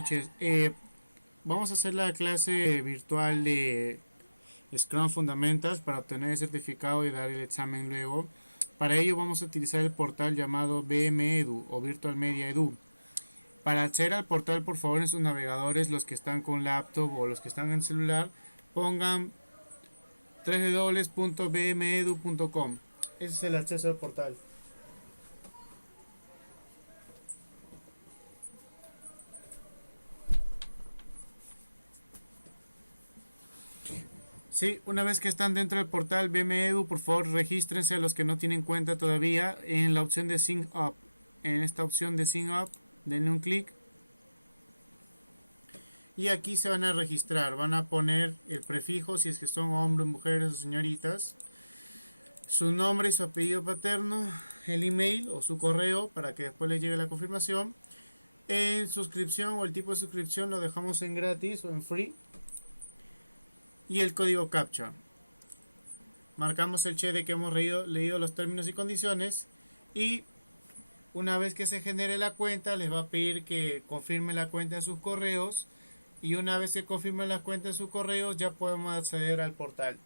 noches. Vamos a hacer la clase virtual de SCRUM Fundamentals para obtener el certificado y dar el examen luego. Para ello vamos a utilizar el portal llamado BMEdu o Virtual Media Edu. Para acceder al portal, por favor, en sus navegadores, los que están con laptop o los que están en celular, pongan www.bmedu.com. Ese es el acceso al portal. Sí, una vez que están dentro del portal BMEdu, por favor regístrense a los que no tienen cuenta todavía en la opción de Sign Up. En esta opción de Sign Up, denle un clic y aquí se van a registrar. Van a poner el prefijo si es que son hombres, mujeres o señoritas, su nombre y su apellido paterno, el email o su correo para que después les llegue la confirmación. En suscripción o el tipo de suscripción lo dejamos en gratis o en free. Y el código captcha. Marcamos el check de que hemos leído los términos y condiciones. Y una vez que se genere la cuenta, les va a pedir que confirme la cuenta de sus correos. Y una vez que confirme la cuenta de sus correos, ya podemos acceder al portal.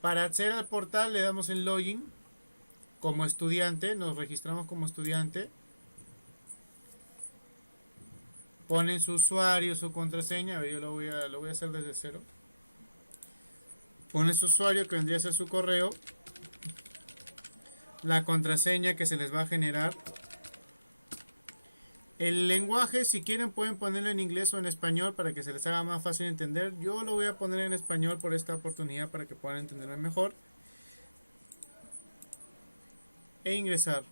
Para acceder al portal, le damos en login como estudiante. Nos registramos como estudiante. Ponen su usuario, su contraseña. A ver, yo lo voy a hacer desde cero. Ponen su usuario, que vendría a ser su correo, la contraseña que se les va a generar. El lenguaje, si quieren, pueden ponerlo en inglés o en español para que se les haga más fácil entender. Yo lo voy a poner en español por esta oportunidad para que puedan entenderme mejor. E ingresar.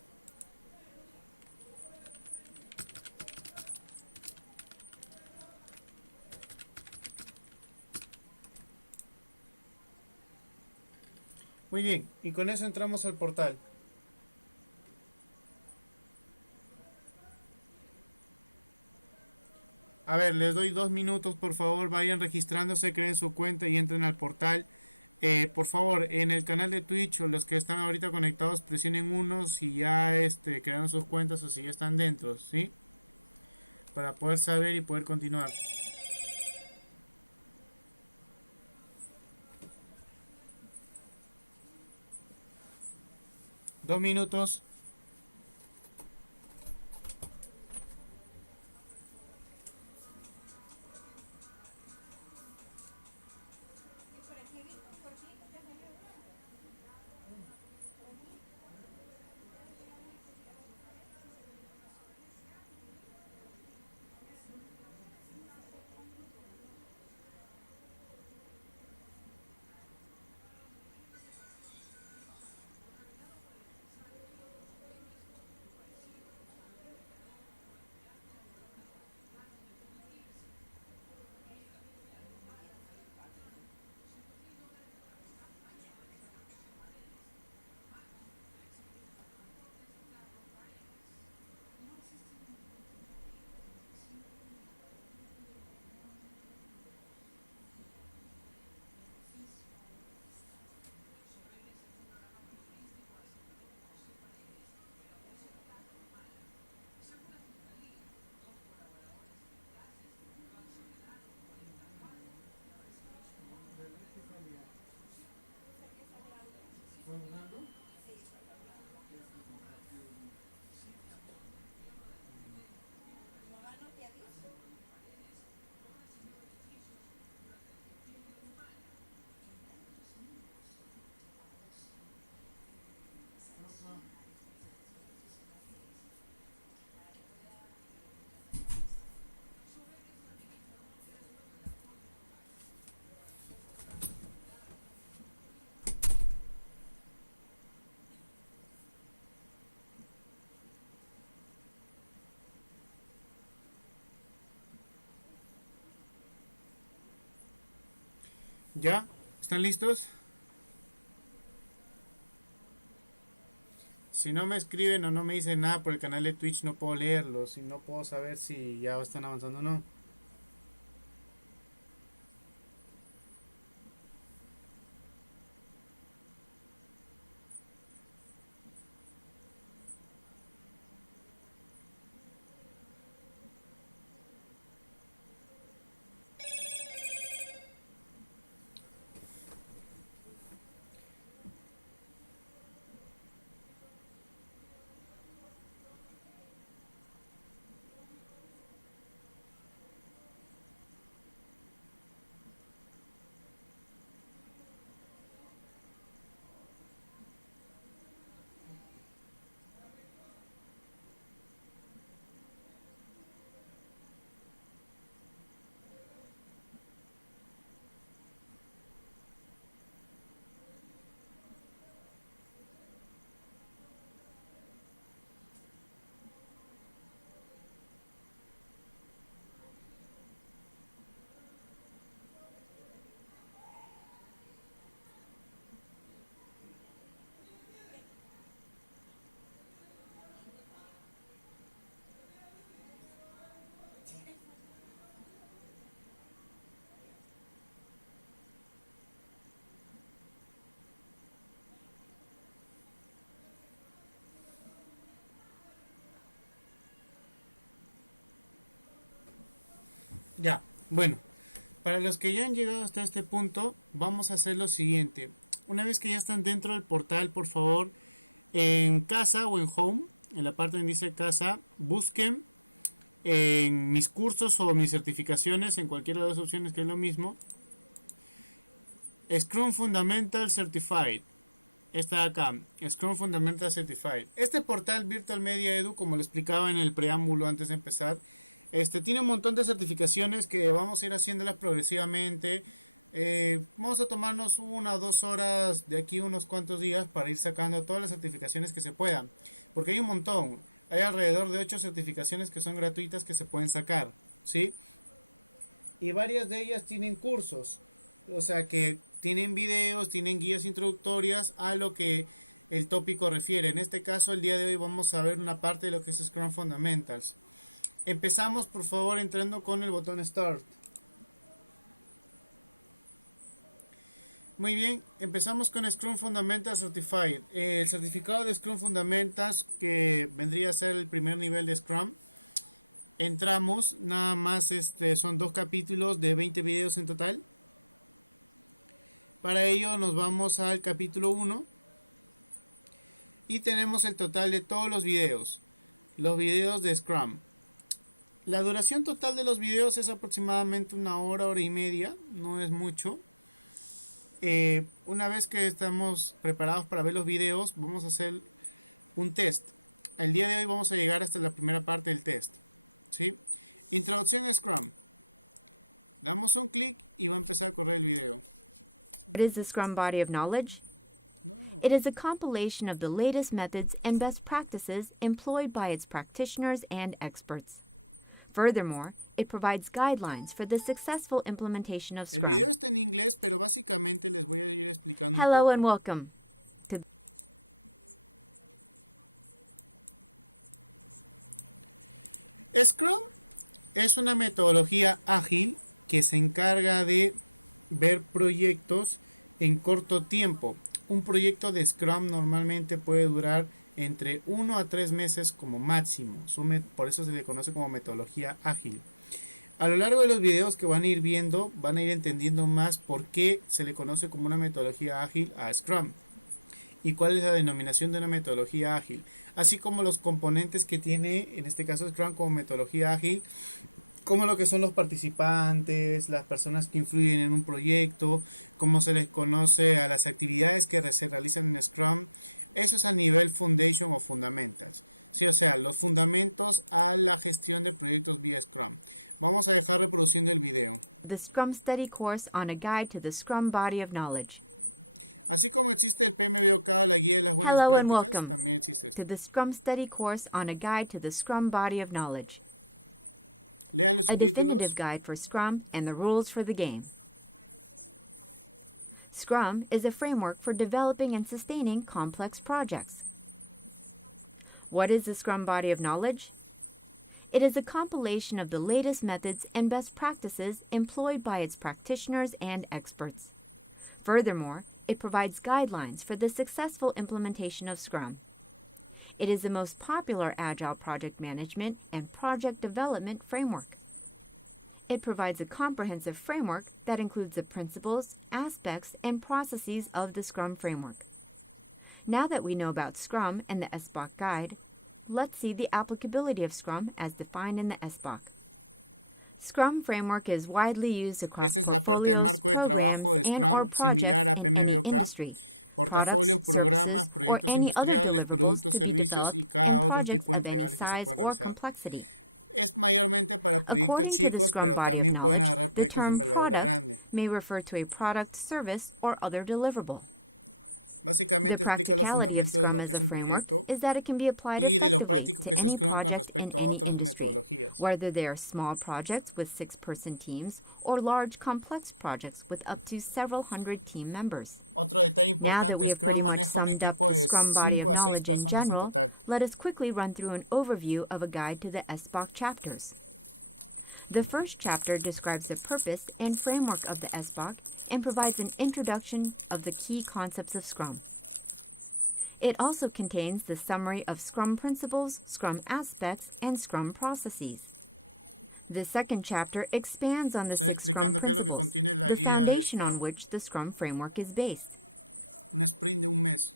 Muy bien, y con eso entramos al portal. A ver, les doy 2 minutos, por favor, vayan registrándose, creen su cuenta y entren al portal. Por favor, en el canal de Twitch o los que están ahorita conectados, presionen uno si ya crearon sus cuentas o si ya están dentro, ¿sí? Para poder saber y poder continuar. 2 minutos. ¿Ya? ¿Están listos? Si no me escriben o no me dicen nada por el canal de Twitch, no puedo leerlos y no puedo saber si ya están avanzando o no. Ya, bueno, para los que ya han llegado hasta este punto, vamos a hacer lo siguiente. Una vez que ya están dentro del portal, por favor, en casa o en home, en la parte donde dice casa, busquen en mis cursos o mis certificaciones, en cualquiera de las opciones que es lo mismo, SCRUM Fundamentals Certified. Está acá, SCRUM Fundamentals Certified. Este portal Virtual Media Edu, como lo explicaba en el preámbulo antes de empezar, tiene un montón de certificaciones que vamos a ir haciéndolas progresivamente. Vamos a tomarnos 1 o 2 horas de aquí unos cuantos días para ir sacando todas las certificaciones que se puedan. Porque hay un montón. Hay alrededor de 8 certificaciones que son gratuitas que se pueden sacar. ¿Sí? Y varias de ellas tienen cursos. O sea que tienen videos, tienen guías introductorias a lo que el tópico refiere. En este caso, el día de hoy vamos a ver una parte de lo que es SCRUM Fundamentals. Empezamos por favor entrando con el botón Start. Muy bien, empezamos con SCRUM Fundamentals Certified. El certificado de SCRUM Fundamentals, que vendría a ser el primer nivel de Scrum. Entramos, nada más son 2 capítulos de 20 videos en total. Para ello nos vamos al capítulo 1 y tenemos el total de todos los videos de Scrum. La duración total de los videos es aproximadamente 1 hora, hora y media, no es mucho. Una vez que estamos preparados para ver los videos, vamos a hacer un test. El día de hoy vamos a llegar hasta la primera parte del test. ¿Sí? Introducción a Scrum. Damos un clic y va a empezar a correr el video. What is the Scrum body of knowledge? No. It is a compilation of the latest methods and best practices employed by its practitioners and experts. Furthermore, it provides guidelines for the successful implementation of El Scrum. video está en inglés, pero básicamente les voy a ir explicando un Hello poco. and welcome. Scrum es una metodología ágil que se encarga de ver proyectos en corto tiempo. Un proyecto de Scrum normalmente puede durar entre 1 a 3 meses como máximo. Por eso se le conoce como metodología ágil. A lo largo de los videos que van a ir viendo, van a ir entendiendo más por qué se le conoce como una metodología ágil a Scrum y cuál es la denominación de una metodología ágil, así como los componentes que tiene, en este caso Scrum como metodología ágil, como lo que son los participantes, las personas que influyen en un proyecto, cómo se les conoce a las actividades que se realizan en Scrum. Eso es a nivel Foundation o Fundamentals. Sí, o sea, los fundamentos a la gestión de proyectos vía Scrum. Vamos a dejar reproduciendo el video. The Scrum Study Course on a Guide to the Scrum Body of Knowledge. Así como existe el PMBOK, la guía de las buenas Hello and prácticas, welcome también existe esto. to the Scrum Study Course on a Guide to the Scrum Body of Knowledge. Lean los A definitive subtítulos. guide for Scrum and the rules for the game. Scrum is a framework for developing and sustaining complex projects. What is the Scrum body of knowledge? It is a compilation of the latest methods and best practices employed by its practitioners and experts. Furthermore, it provides guidelines for the successful implementation of Scrum. It is the most popular Agile project management and project development framework. It provides a comprehensive framework that includes the principles, aspects, and processes of the Scrum framework. Now that we know about Scrum and the SBOC guide, let's see the applicability of Scrum as defined in the SBOC. Scrum framework is widely used across Esta es la parte del marco de trabajo de Scrum similar a PMBOK. Portafolios, programas, proyectos industriales, productos, servicios y cada otro tipo de entregables que se pueden realizar. Es mayormente para proyectos chicos, pero también pueden agarrar proyectos de envergadura grande. May refer to a product, service, or other deliverable. Básicamente explica los fundamentos de lo que es un proyecto y de lo práctico que es Scrum con respecto a otras metodologías. Whether they are small projects with 6-person teams or large complex projects with up to several hundred team members. Otro detalle importante, Scrum maneja un equipo de 5 a 6 personas en total. Let us quickly run through an overview of a guide to the SBOC chapters. The first chapter describes the purpose and framework of the SBOC and provides an introduction of the key concepts of Scrum. It also contains the summary of Scrum principles, Scrum aspects, and Scrum processes. The second chapter expands on the Está 6 Scrum explicando qué es lo que principles, contiene la the guía de foundation on Scrum. which the Scrum framework is based. Un sprint de un mes.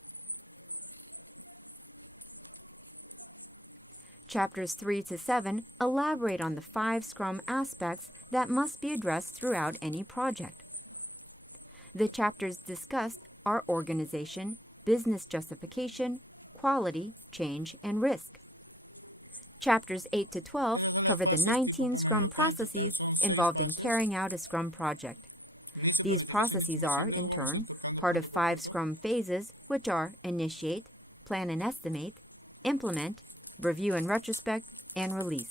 Chapters 3 to 7 elaborate on the 5 Scrum aspects that must be addressed throughout any project. The chapters discussed are organization, business justification, quality, change, and risk. Chapters 8 to 12 Esas son las cover the fases tipo 19 Scrum PMBOK. En total processes son 6 involved in fases. carrying out a Scrum project. Inicio, These planificación y processes are, estimación. Luego in vamos a ir turn, tocando part punto of por 5 punto. Scrum phases, which are initiate, plan and estimate, implement, review and retrospect, and release.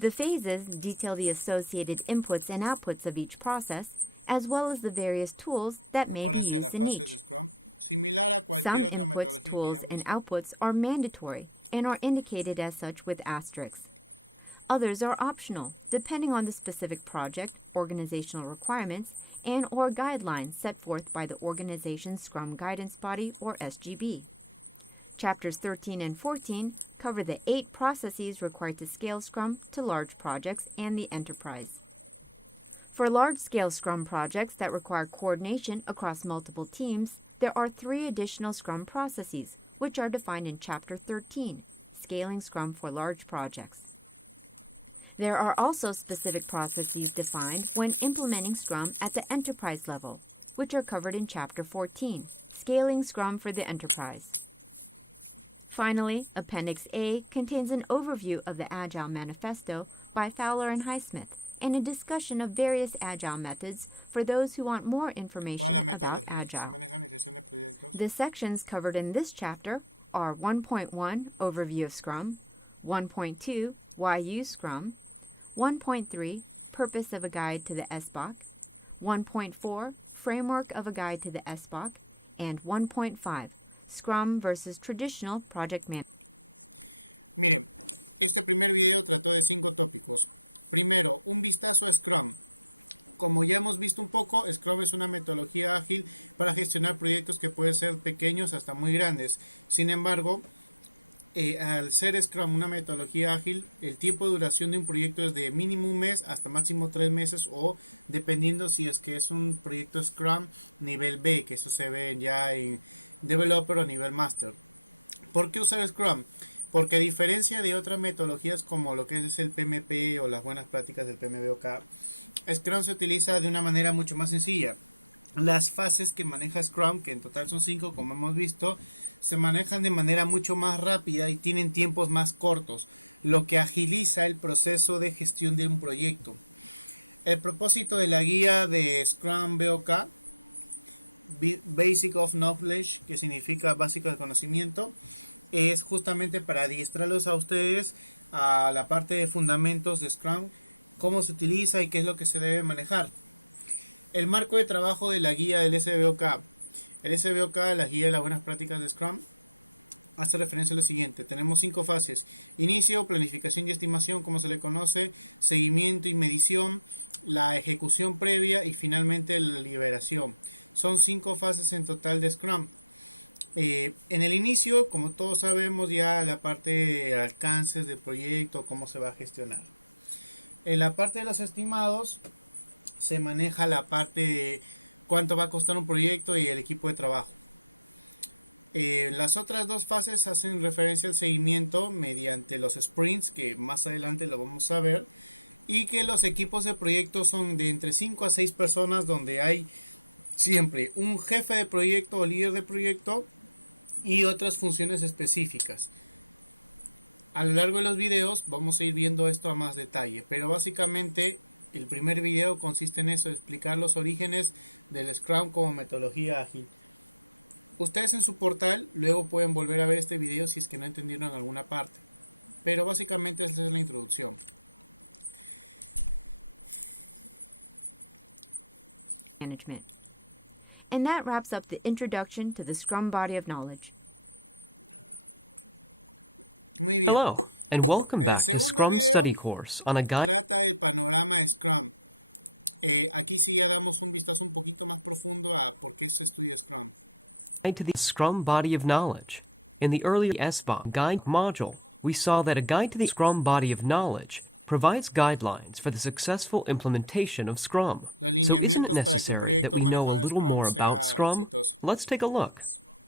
The phases detail the associated inputs and outputs of each process, as well as the various tools that may be Acuérdense las used in fases de each. Scrum. Similar a Some cualquier otra inputs, metodología que tools, ya han and visto. outputs are mandatory and are indicated as such with asterisks. Others are optional, depending on the specific project, organizational requirements, and/or guidelines set forth by the organization's Scrum Guidance Body, or SGB. Chapters 13 and 14 cover the 8 processes required to scale Scrum to large projects and the enterprise. For large-scale Scrum projects that require coordination across multiple teams, there are 3 additional Scrum processes, which are defined in Chapter 13, Scaling Scrum for Large Projects. There are also specific processes defined when implementing Scrum at the enterprise level, which are covered in Chapter 14, Scaling Scrum for the Enterprise. Finally, Appendix A contains an overview of the Agile Manifesto by Fowler and Highsmith, and a discussion of various Agile methods for those who want more information Todas las about metodologías que se Agile. manejan en gestión de proyectos. The sections covered in this chapter are 1.1 Overview of Scrum, 1.2 Why Use Scrum, 1.3 Purpose of a Guide to the SBOC, 1.4 Framework of a Guide to the SBOC, and 1.5 Scrum versus Traditional Project Management. Miren, este primer video trató de 5 tópicos. Primero, un vistazo a Scrum. Como ya hemos visto un poco, Scrum es una metodología ágil para gestionar proyectos que pueden ser pequeños hasta muy grandes. Sin embargo, al ser Scrum una metodología ágil, el tiempo de duración de un proyecto es de mínimo un mes hasta máximo 3 meses, o dependiendo si es que es un proyecto Scrum nivel B, que eso se ve ya en Developer o nivel Master. ¿Por qué usar Scrum? Porque a diferencia de otras metodologías como lo que es el PMP o las buenas prácticas del PMBOK, Scrum se utiliza de una manera mucho más sencilla. Las fases que maneja Scrum, que en total son 5 como hemos visto, se manejan de manera mucho más rápida y tienen tiempos más cortos, lo que agiliza el proceso de gestión de un proyecto. El propósito de la guía de Scrum BOK, Basic of Knowledge, que significa básico de conocimiento, es justamente para adiestrarlos a ustedes a la parte de fundamentos de Scrum, cómo se utiliza y qué es lo que se debe manejar. El marco de trabajo de la guía del SBOK. El SBOK, la guía de las buenas prácticas de Scrum, hace referencia a lo siguiente. Tenemos 5 fases: inicio, planificación y estimación, como se le conoce, seguimiento y medición, la ejecución previa y finalmente la liberación. Son 5 fases en total de Scrum. En el inicio, como todos sabemos, ya la parte de alcances del proyecto, cómo se va a gestionar. En la parte de los estimados se maneja la parte de cuánto va a costar un proyecto y el equipo de trabajo. Las otras 2 fases hacen referencia al seguimiento mediante los sprints, que más adelante lo vamos a ver, y que los equipos de proyecto son de entre 5 a 6 personas, donde hay siempre un jefe de proyecto o líder de proyecto y otras funciones específicas. A lo largo de los videos vamos a ir viendo esto a más detalle, pero básicamente el primer video consiste en eso, explicar los orígenes del Scrum como metodología ágil. Ustedes en su portal luego pueden volver a ver este video si es que no entendieron alguna parte, pero básicamente esa es la introducción. Management. And that wraps up the introduction to the Scrum body of knowledge. Muy bien. Hello, and welcome El back to segundo Scrum video Study Course on a guide trata del panorama de Scrum. Aquí sí ya damos un vistazo un poquito más profundo a por qué se estudia Scrum. to the Scrum Body of Knowledge. In the earlier SBOC guide module, we saw that a guide to the Scrum Body of Knowledge provides guidelines for the successful implementation of Scrum. Los So isn't it lineamientos para que un necessary that proyecto we know a manejado en little Scrum more sea about Scrum? exitoso. Let's take a look.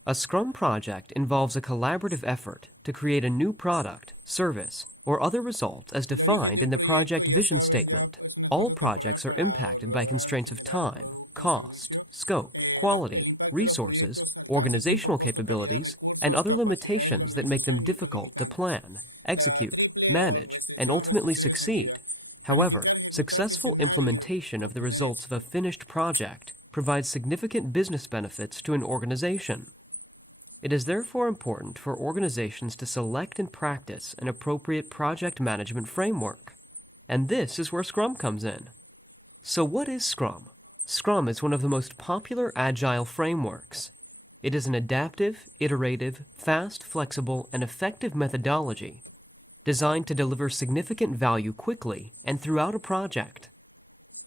A Scrum project involves a collaborative effort to create a new product, service, or other results as El origen defined de in un the proyecto, project ya vision saben, ya statement. es un All esfuerzo temporal projects are para impacted by lograr constraints of generar un time, producto o cost, servicio. scope, El quality, impacto de los resources, proyectos, alcance, tiempo, organizational costo, calidad, capabilities, recursos, and other capacidades de la limitations that make organización them y otros difficult to limitantes. plan, La execute, triple o manage, and restricción, ultimately restricción succeed. extendida. However, Planificar, ejecutar, successful gestionar y implementation of the obtener results of a éxito. finished project provides significant business benefits to an organization. It is therefore important for organizations to select and practice an appropriate project management framework. And this is where Scrum comes in. So what is Scrum? Scrum is one of the most popular agile frameworks. It is an adaptive, iterative, fast, flexible, and effective methodology designed to deliver significant value quickly and throughout a project.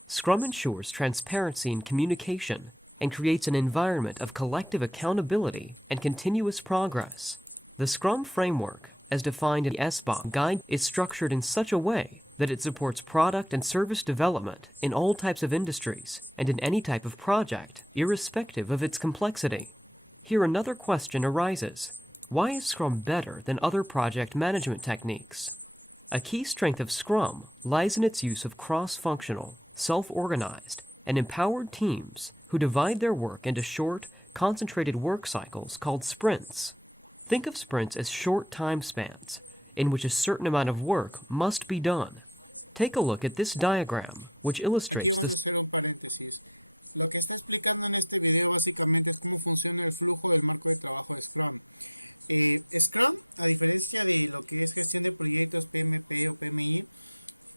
Scrum ensures transparency in communication and creates an environment of collective accountability and continuous progress. The Scrum framework, as defined in the SBOM guide, is structured in such a way that it supports product and service development in all types of industries and in any type of project, irrespective of its complexity. Here another question arises. Why is Scrum better than other project management techniques? A key strength of Scrum lies in its use of cross-functional, self-organized, and empowered teams who divide their work into short, concentrated work cycles called sprints. Think of sprints as short time spans, in which a certain amount of work must be done. Take a look at this diagram, which illustrates Aquí vamos a this. hacer un paréntesis. Lo que está explicando en este video básicamente es cómo funciona el flujo del marco de trabajo de Scrum. Scrum, a diferencia de lo que es gestión de proyectos PMP o PMI,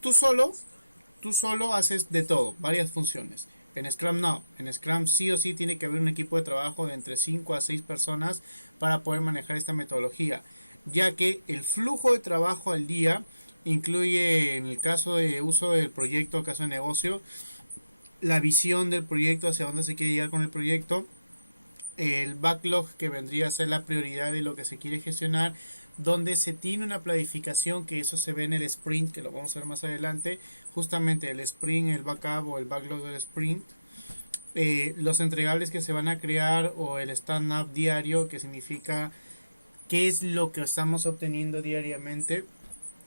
tú solo haces de todo, varias funciones. En Scrum no, en Scrum sí o sí tiene que haber un equipo de trabajo de entre 5 a 6 personas para poder manejar esta metodología, ya que el flujo de trabajo al día incluye, en el caso de uso del proyecto, caso de negocio, la visión del proyecto, hacia dónde se quiere llegar con el proyecto, el backlog, que vendría a ser la prioridad de lo que se quiere gestionar, donde se tiene una planificación, que eso se ve en el sprint, que lo vamos a ver más adelante, justamente el sprint, el backup o el backlog del sprint, los entregables que se van a crear o el stand-up diario, que significa qué es lo que estamos obteniendo diariamente,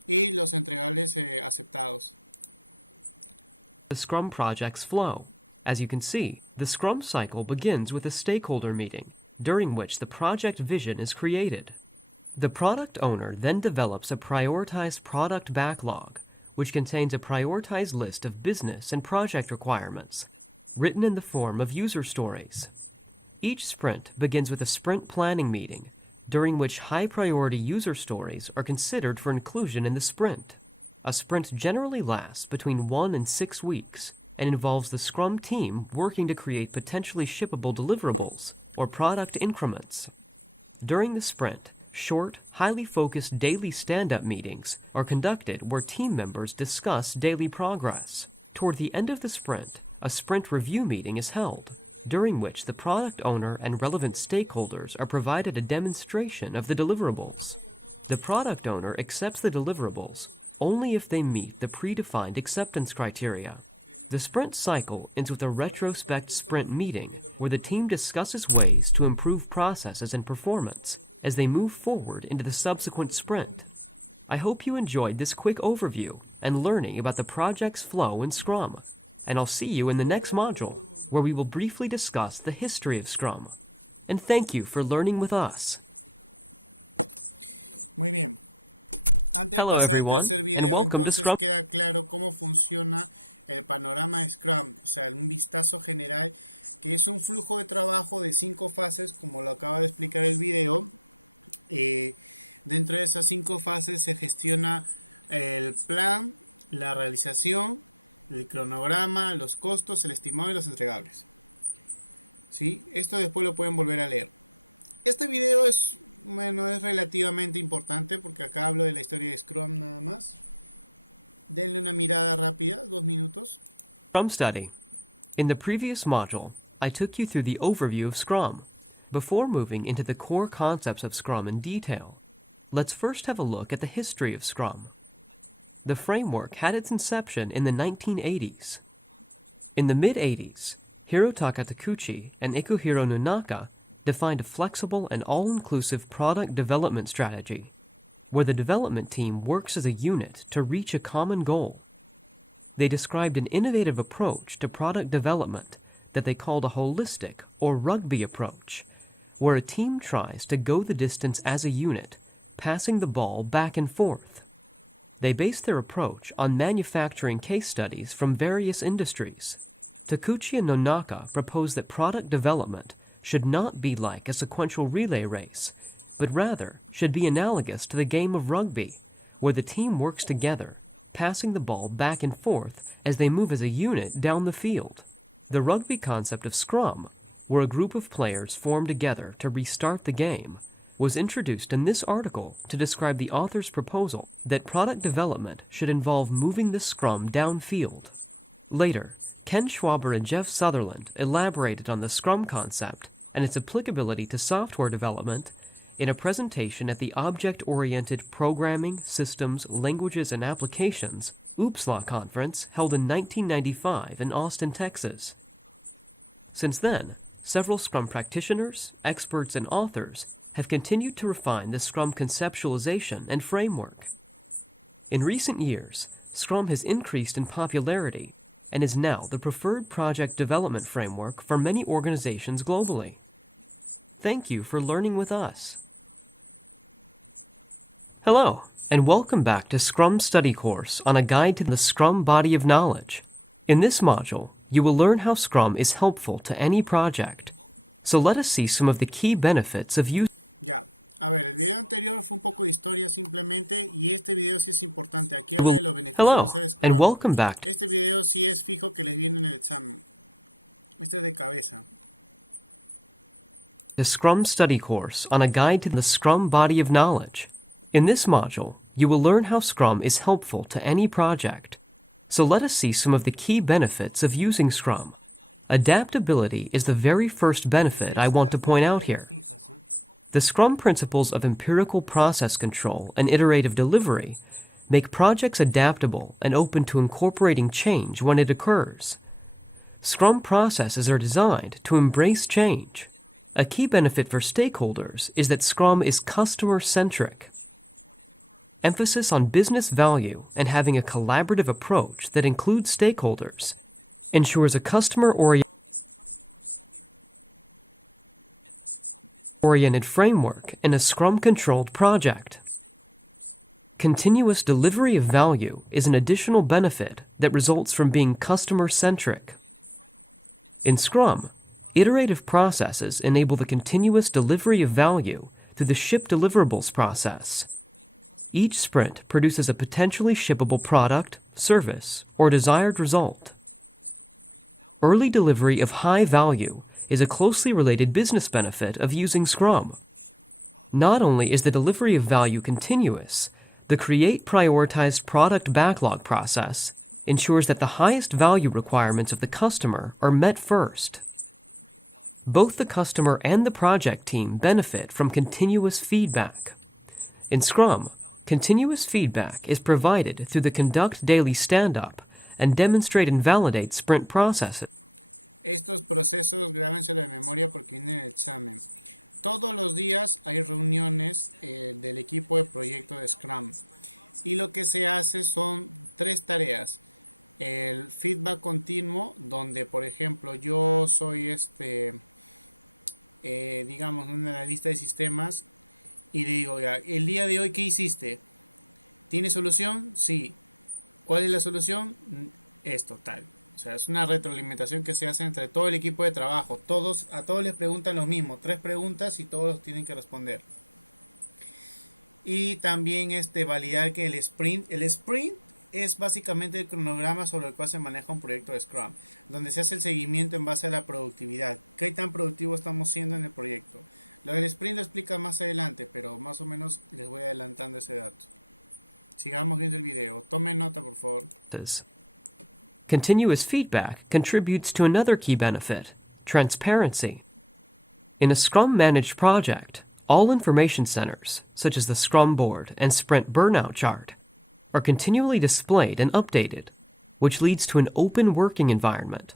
y los entregables aceptados. The Scrum project's flow. As you can see, the Scrum cycle begins with a stakeholder meeting, during which the project vision is created. The product owner then develops a prioritized product backlog, which contains a prioritized list of business and project requirements, written in the form of user stories. Each sprint begins with a sprint planning meeting, during which high-priority user stories are considered for inclusion in the sprint. A sprint generally lasts between 1 and 6 weeks, and involves the Scrum team working to create potentially shippable deliverables, or product increments. During the sprint, short, highly focused daily stand-up meetings are conducted where team members discuss daily progress. Toward the end of the sprint, a sprint review meeting is held, during which the product owner and relevant stakeholders are provided a demonstration of the deliverables. The product owner accepts the deliverables only if they meet the predefined acceptance criteria. The sprint cycle ends with a retrospect sprint meeting where the team discusses ways to improve processes and performance as they move forward into the subsequent sprint. I hope you enjoyed this quick overview and learning about the project's flow in Scrum, and I'll see you in the next module where we will briefly discuss the history of Scrum. And thank you for learning with us. Muy bien. Antes Hello, de pasar al everyone, tercer and video, welcome to entonces Scrum. queda claro cómo funciona el panorama de Scrum, o sea, un vistazo general, que es un flujo de trabajo de 5 fases, como lo acaba de explicar el video. Dentro de esas 5 fases se gestiona el plan, la realización, el cronograma, los costos, el estimado y los entregables. ¿Sí? Esto después lo pueden volver a leer. Este video es relativamente importante porque acá hablo de la historia de Scrum nada más. Denle una mirada rápida, 2 minutos. Scrum Study. In the previous module, I took you through the overview of Scrum. Before moving into the core concepts of Scrum in detail, let's first have a look at the history of Scrum. the framework had its inception in the 1980s. In the mid-80s, Hirotaka Takuchi and Ikuhiro Nunaka defined a flexible and all-inclusive product development strategy, where the development team works as a unit to reach a common goal. They described an innovative approach to product development that they called a holistic or rugby approach, where a team tries to go the distance as a unit, passing the ball back and forth. They based their approach on manufacturing case studies from various industries. Takuchi and Nonaka proposed that product development should not be like a sequential relay race, but rather should be analogous to the game of rugby, where the team works together, passing the ball back and forth as they move as a unit down the field. The rugby concept of scrum, where a group of players form together to restart the game, was introduced in this article to describe the author's proposal that product development should involve moving the scrum downfield. Later, Ken Schwaber and Jeff Sutherland elaborated on the scrum concept and its applicability to software development in a presentation at the Object-Oriented Programming, Systems, Languages, and Applications OOPSLA conference held in 1995 in Austin, Texas. Since then, several Scrum practitioners, experts, and authors have continued to refine the Scrum conceptualization and framework. In recent years, Scrum has increased in popularity and is now the preferred project development framework for many organizations globally. Thank you for learning with us. Hello, and welcome back to Scrum Study Course on a guide to the Scrum body of knowledge. In this module, you will learn how Scrum is helpful to any project. So let us see some of the key benefits of using. Ya, a ver, el video anterior fue un poco de historia simplemente, y este video sí es importante. Aquí habla de los beneficios de usar Scrum. And welcome back. Este video sí es fijo que les viene en el examen. Este es de cabeza. The Scrum Study Course on a guide to the Scrum body of knowledge. In this module, you will learn how Scrum is helpful to any project. So let us see some of the key benefits of using Scrum. Adaptability is the very first benefit I want to point out here. The Scrum principles of empirical process control and iterative delivery make projects adaptable and open to incorporating change when it occurs. Scrum processes are designed to embrace change. A key benefit for stakeholders is that Scrum is customer-centric. Emphasis on business value and having a collaborative approach that includes stakeholders ensures a customer-oriented framework in a Scrum-controlled project. Continuous delivery of value is an additional benefit that results from being customer-centric. In Scrum, iterative processes enable the continuous delivery of value through the ship deliverables process. Each sprint produces a potentially shippable product, service, or desired result. Early delivery of high value is a closely related business benefit of using Scrum. Not only is the delivery of value continuous, the create prioritized product backlog process ensures that the highest value requirements of the customer are met first. Both the customer and the project team benefit from continuous feedback. In Scrum, continuous feedback is provided through the conduct daily stand-up and demonstrate and validate sprint processes. Estos procesos grábenselo de memoria porque viene en el examen. Todos los días hay reuniones del equipo de proyecto de Scrum. Y lo que se hace son 3 tareas. El feedback continuo, donde por ejemplo yo soy digamos un analista de sistemas y le digo, ya, el día de hoy ¿qué hiciste? ¿Tiene solución? Sí. ¿Cuál es la solución? Esto, tal. O sea, es una retroalimentación que se hace entre todo el equipo de trabajo. A todos les preguntan lo mismo, 3 preguntas y todos tienen que responder. Y también validar que el sprint es básicamente el cronograma sobre el cual se maneja un proyecto de Scrum, donde se hace el seguimiento en base a la productividad. ¿Qué tan productivo estamos siendo en el proyecto? Lo del sprint lo explica más adelante, pero más o menos les voy adelantando ese dato. Sigamos viendo el video. Tomen nota, por favor. Continuous feedback contributes to another key benefit, transparency. In a Scrum-managed project, all information centers, such as the Scrum board and sprint burnout chart, are continually displayed and updated, which leads to an open working environment.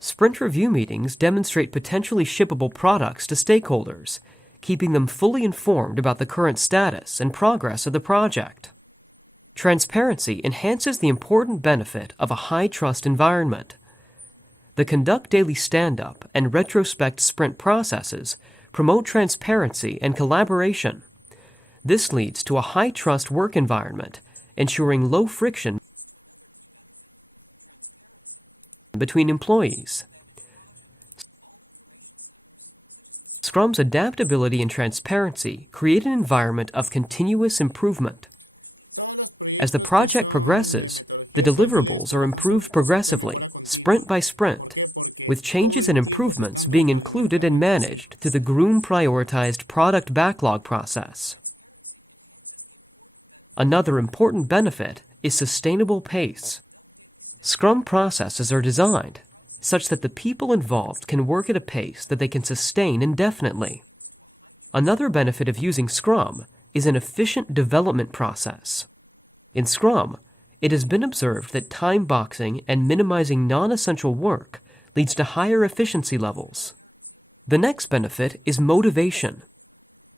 Sprint review meetings demonstrate potentially shippable products to stakeholders, keeping them fully informed about the current status and progress of the project. Transparency enhances the important benefit of a high-trust environment. The conduct daily stand-up and retrospect sprint processes promote transparency and collaboration. This leads to a high-trust work environment, ensuring low friction between employees. Scrum's adaptability and transparency create an environment of continuous improvement. As the project progresses, the deliverables are improved progressively, sprint by sprint, with changes and improvements being included and managed through the SCRUM prioritized product backlog process. Another important benefit is sustainable pace. SCRUM processes are designed such that the people involved can work at a pace that they can sustain indefinitely. Another benefit of using SCRUM is an efficient development process. In SCRUM, it has been observed that time boxing and minimizing non-essential work leads to higher efficiency levels. The next benefit is motivation.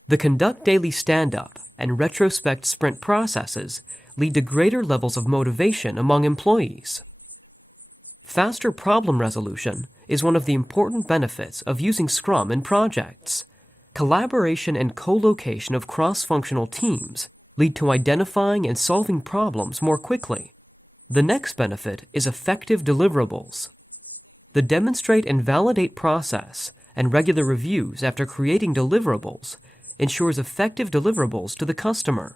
The conduct daily stand-up and retrospect sprint processes lead to greater levels of motivation among employees. Faster problem resolution is one of the important benefits of using SCRUM in projects. Collaboration and co-location of cross-functional teams lead to identifying and solving problems more quickly. The next benefit is effective deliverables. The demonstrate and validate process and regular reviews after creating deliverables ensures effective deliverables to the customer.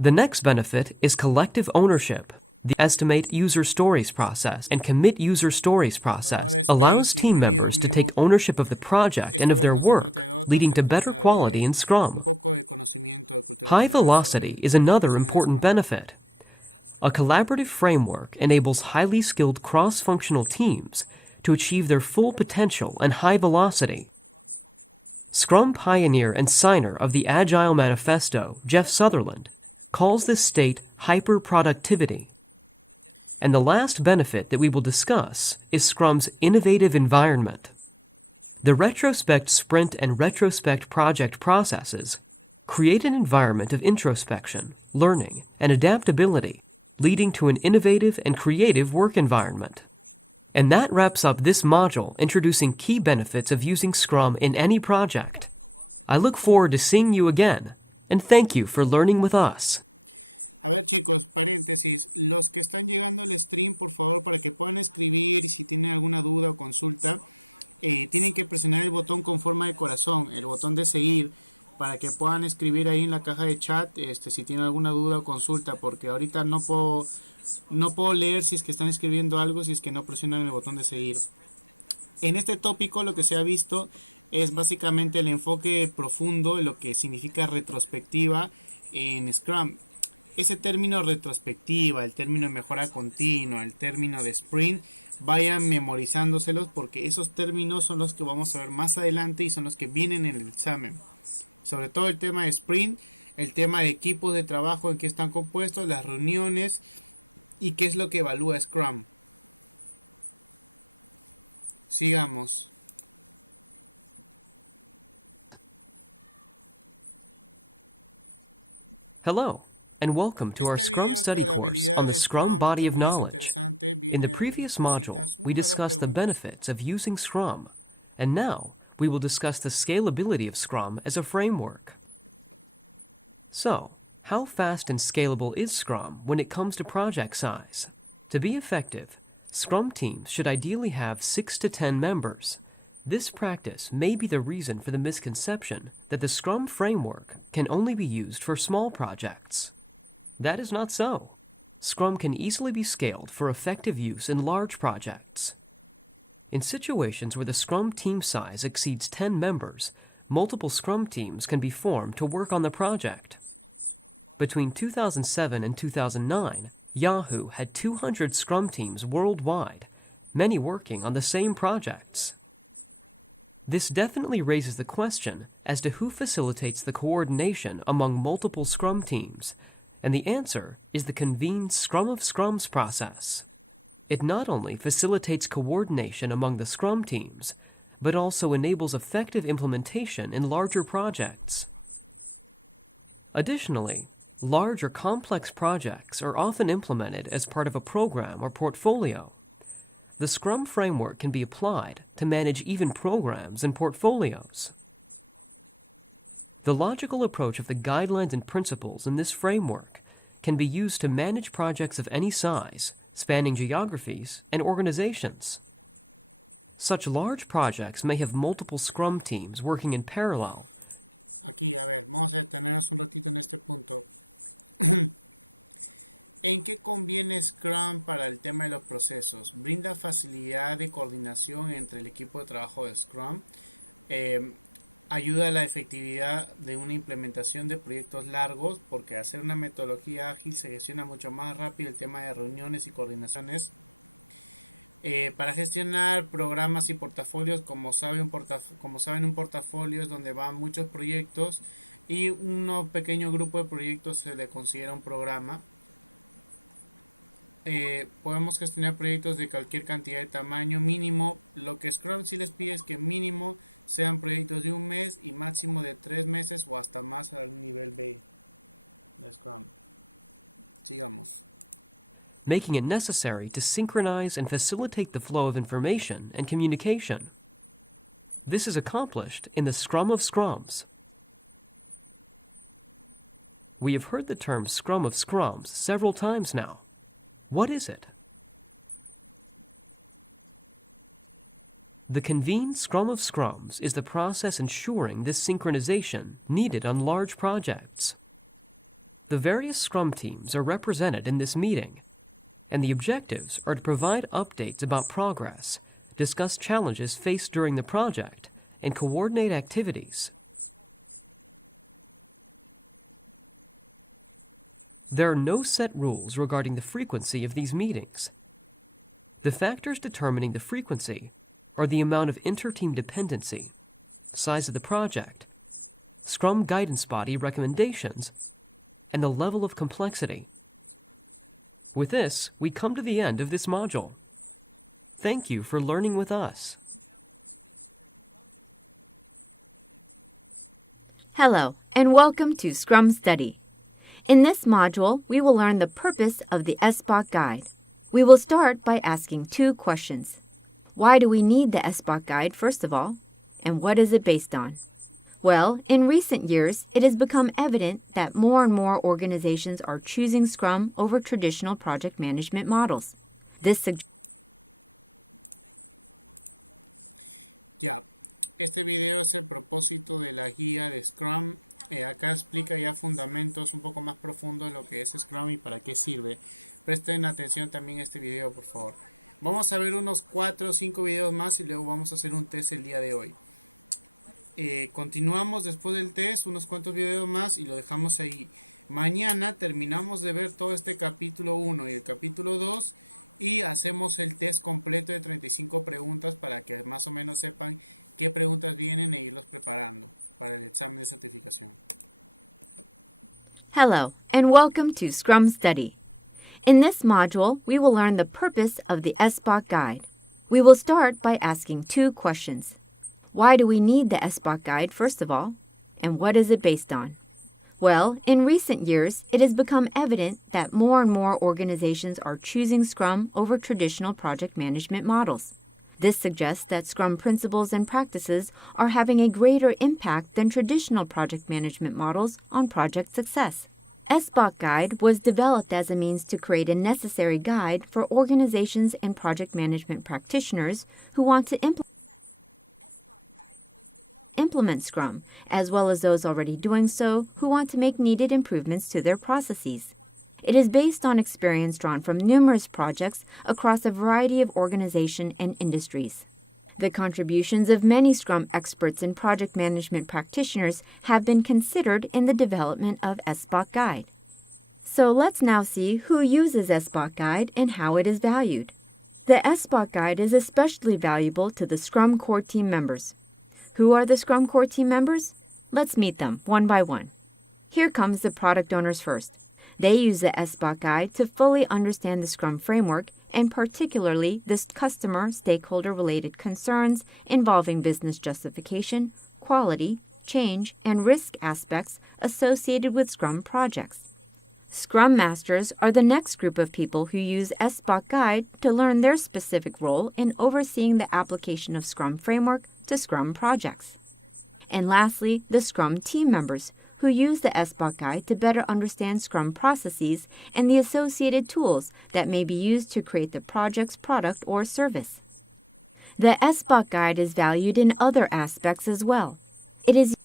The next benefit is collective ownership. The estimate user stories process and commit user stories process allows team members to take ownership of the project and of their work, leading to better quality in SCRUM. High velocity is another important benefit. A collaborative framework enables highly skilled cross-functional teams to achieve their full potential and high velocity. SCRUM pioneer and signer of the Agile Manifesto, Jeff Sutherland, calls this state hyper-productivity. And the last benefit that we will discuss is SCRUM's innovative environment. The retrospect sprint and retrospect project processes create an environment of introspection, learning, and adaptability, leading to an innovative and creative work environment. And that wraps up this module introducing key benefits of using SCRUM in any project. I look forward to seeing you again, and thank you for learning with us. A ver chicos, paréntesis, los que están llegando al stream, por favor, para que puedan escribir y si tienen alguna duda o consulta, tienen que presionar el botón con forma de corazón, el botón de seguir, para que puedan escribir ahí en la caja de chat si tienen alguna duda o consulta, porque ahorita no puedo leer si es que están escribiendo algo, si es que no presionan el botón de seguir. En este tópico lo que se ha visto es básicamente el enfoque profundo de lo que significa retrospectiva en SCRUM. Ese término retrospectiva, el término de mejora continua, el término de sprint, vayan memorizándoselos porque esos términos son los que vamos a ver más adelante y son los que vienen en el examen. Sobre todo el tema de sprint, el tema de equipos de trabajo, en qué están compuestos, las reuniones y qué es lo que evalúa SCRUM. Sigamos. Hello, and welcome to our SCRUM study course on the SCRUM body of knowledge. In the previous module, we discussed the benefits of using SCRUM, and now we will discuss the scalability of SCRUM as a framework. So, how fast and scalable is SCRUM when it comes to project size? To be effective, SCRUM teams should ideally have 6 to 10 members. This practice may be the reason for the misconception that the SCRUM framework can only be used for small projects. That is not so. SCRUM can easily be scaled for effective use in large projects. In situations where the SCRUM team size exceeds 10 members, multiple SCRUM teams can be formed to work on the project. Between 2007 and 2009, Yahoo had 200 SCRUM teams worldwide, many working on the same projects. This definitely raises the question as to who facilitates the coordination among multiple SCRUM teams, And the answer is the convened Scrum of Scrums process. It not only facilitates coordination among the Scrum teams, but also enables effective implementation in larger projects. Additionally, large or complex projects are often implemented as part of a program or portfolio. The Scrum framework can be applied to manage even programs and portfolios. The logical approach of the guidelines and principles in this framework can be used to manage projects of any size, spanning geographies and organizations. Such large projects may have multiple Scrum teams working in parallel. Aquí, a ver, vamos a detenernos un ratito en este punto. ¿En qué conviene Scrum para el tema de los procesos? Brinda facilidad de coordinación entre el equipo de trabajo de Scrum. Ayuda a la efectividad de una implementación de proyectos largos, porque hacer una metodología ágil se gestiona mucho más rápido el tema de reuniones y coordinaciones. Para gestionar programas y portafolios, como saben, un portafolio es donde van muchos proyectos y un pequeño grupo de proyectos se le considera un programa. Podemos gestionar proyectos de cualquier cantidad de tamaño mínimo. Lo que Scrum sí les pide es que mínimo sean proyectos de un mes y máximo de 3 meses o hasta más al nivel B de Scrum. Sigamos. Making it necessary to synchronize and facilitate the flow of information and communication. This is accomplished in the Scrum of Scrums. We have heard the term Scrum of Scrums several times now. What is it? The convened Scrum of Scrums is the process ensuring this synchronization needed on large projects. The various Scrum teams are represented in this meeting, and the objectives are to provide updates about progress, discuss challenges faced during the project, and coordinate activities. There are no set rules regarding the frequency of these meetings. The factors determining the frequency are the amount of inter-team dependency, size of the project, Scrum guidance body recommendations, and the level of complexity. With this, we come to the end of this module. Thank you for learning with us. Hello, and welcome to Scrum Study. In this module, we will learn the purpose of the SBOC guide. We will start by asking 2 questions. Why do we need the SBOC guide, first of all? And what is it based on? Well, in recent years, it has become evident that more and more organizations are choosing Scrum over traditional project management models. Este video es el propósito de la guía de Scrum. Acá explica ya fundamentos un poco más profundos de lo que es Scrum y para qué sirve. Presten atención también a este video, por favor. Vamos a ver unos 4 o 5 videos más y luego vamos a hacer un test el día de hoy. Continuamos después del test, unos cuantos videos más y lo dejamos ahí. Mañana terminamos de ver todo este capítulo 1 y el capítulo 2 y hacemos el test completo de 35 preguntas para que más o menos sepan qué preguntas vienen e irlos preparando para el examen de certificación. Hello, and welcome to Scrum Study. In this module, we will learn the purpose of the SBOC guide. We will start by asking 2 questions. Why do we need the SBOC guide, first of all? And what is it based on? Well, in recent years, it has become evident that more and more organizations are choosing Scrum over traditional project management models. This suggests that Scrum principles and practices are having a greater impact than traditional project management models on project success. SBOC Guide was developed as a means to create a necessary guide for organizations and project management practitioners who want to implement Scrum, as well as those already doing so who want to make needed improvements to their processes. It is based on experience drawn from numerous projects across a variety of organizations and industries. The contributions of many Scrum experts and project management practitioners have been considered in the development of SBOC Guide. So let's now see who uses SBOC Guide and how it is valued. The SBOC Guide is especially valuable to the Scrum core team members. Who are the Scrum core team members? Let's meet them one by one. Here comes the product owners first. They use the SBOT guide to fully understand the Scrum framework and particularly the customer stakeholder-related concerns involving business justification, quality, change, and risk aspects associated with Scrum projects. Scrum Masters are the next group of people who use SBOT Guide to learn their specific role in overseeing the application of Scrum framework to Scrum projects. And lastly, the Scrum team members, who use the SBOT Guide to better understand Scrum processes and the associated tools that may be used to create the project's product or service. The SBOT Guide is valued in other aspects as well. It is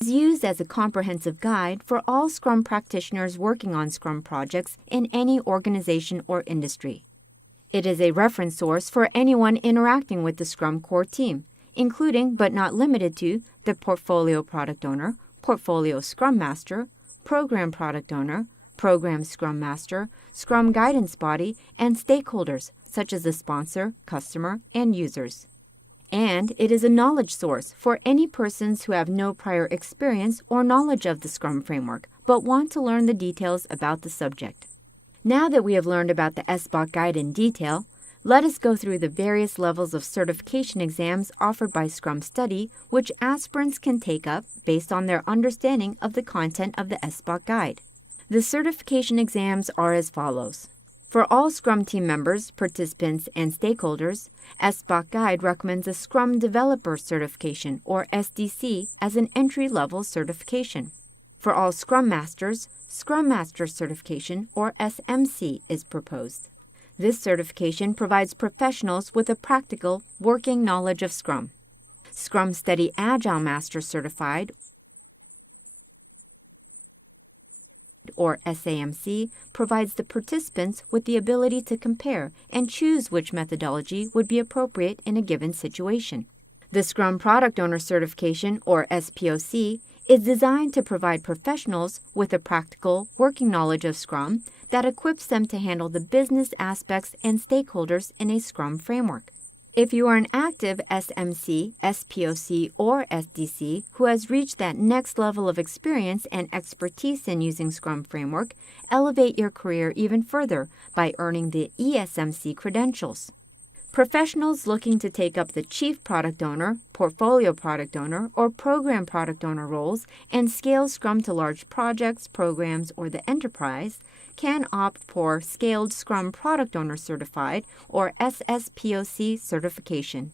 used as a comprehensive guide for all Scrum practitioners working on Scrum projects in any organization or industry. It is a reference source for anyone interacting with the Scrum core team, including but not limited to the portfolio product owner, portfolio Scrum Master, program product owner, program Scrum Master, Scrum guidance body, and stakeholders such as the sponsor, customer, and users. And it is a knowledge source for any persons who have no prior experience or knowledge of the Scrum framework, but want to learn the details about the subject. Now that we have learned about the SBOT Guide in detail, let us go through the various levels of certification exams offered by Scrum Study, which aspirants can take up based on their understanding of the content of the SBOT Guide. The certification exams are as follows. For all Scrum team members, participants, and stakeholders, SBOT Guide recommends a Scrum Developer Certification, or SDC, as an entry-level certification. For all Scrum Masters, Scrum Master Certification, or SMC, is proposed. This certification provides professionals with a practical, working knowledge of Scrum. Scrum Study Agile Master Certified, or SAMC, provides the participants with the ability to compare and choose which methodology would be appropriate in a given situation. The Scrum Product Owner Certification, or SPOC, is designed to provide professionals with a practical, working knowledge of Scrum that equips them to handle the business aspects and stakeholders in a Scrum framework. If you are an active SMC, SPOC, or SDC who has reached that next level of experience and expertise in using Scrum framework, elevate your career even further by earning the ESMC credentials. Professionals looking to take up the Chief Product Owner, Portfolio Product Owner, or Program Product Owner roles and scale Scrum to large projects, programs, or the enterprise can opt for Scaled Scrum Product Owner Certified, or SSPOC certification.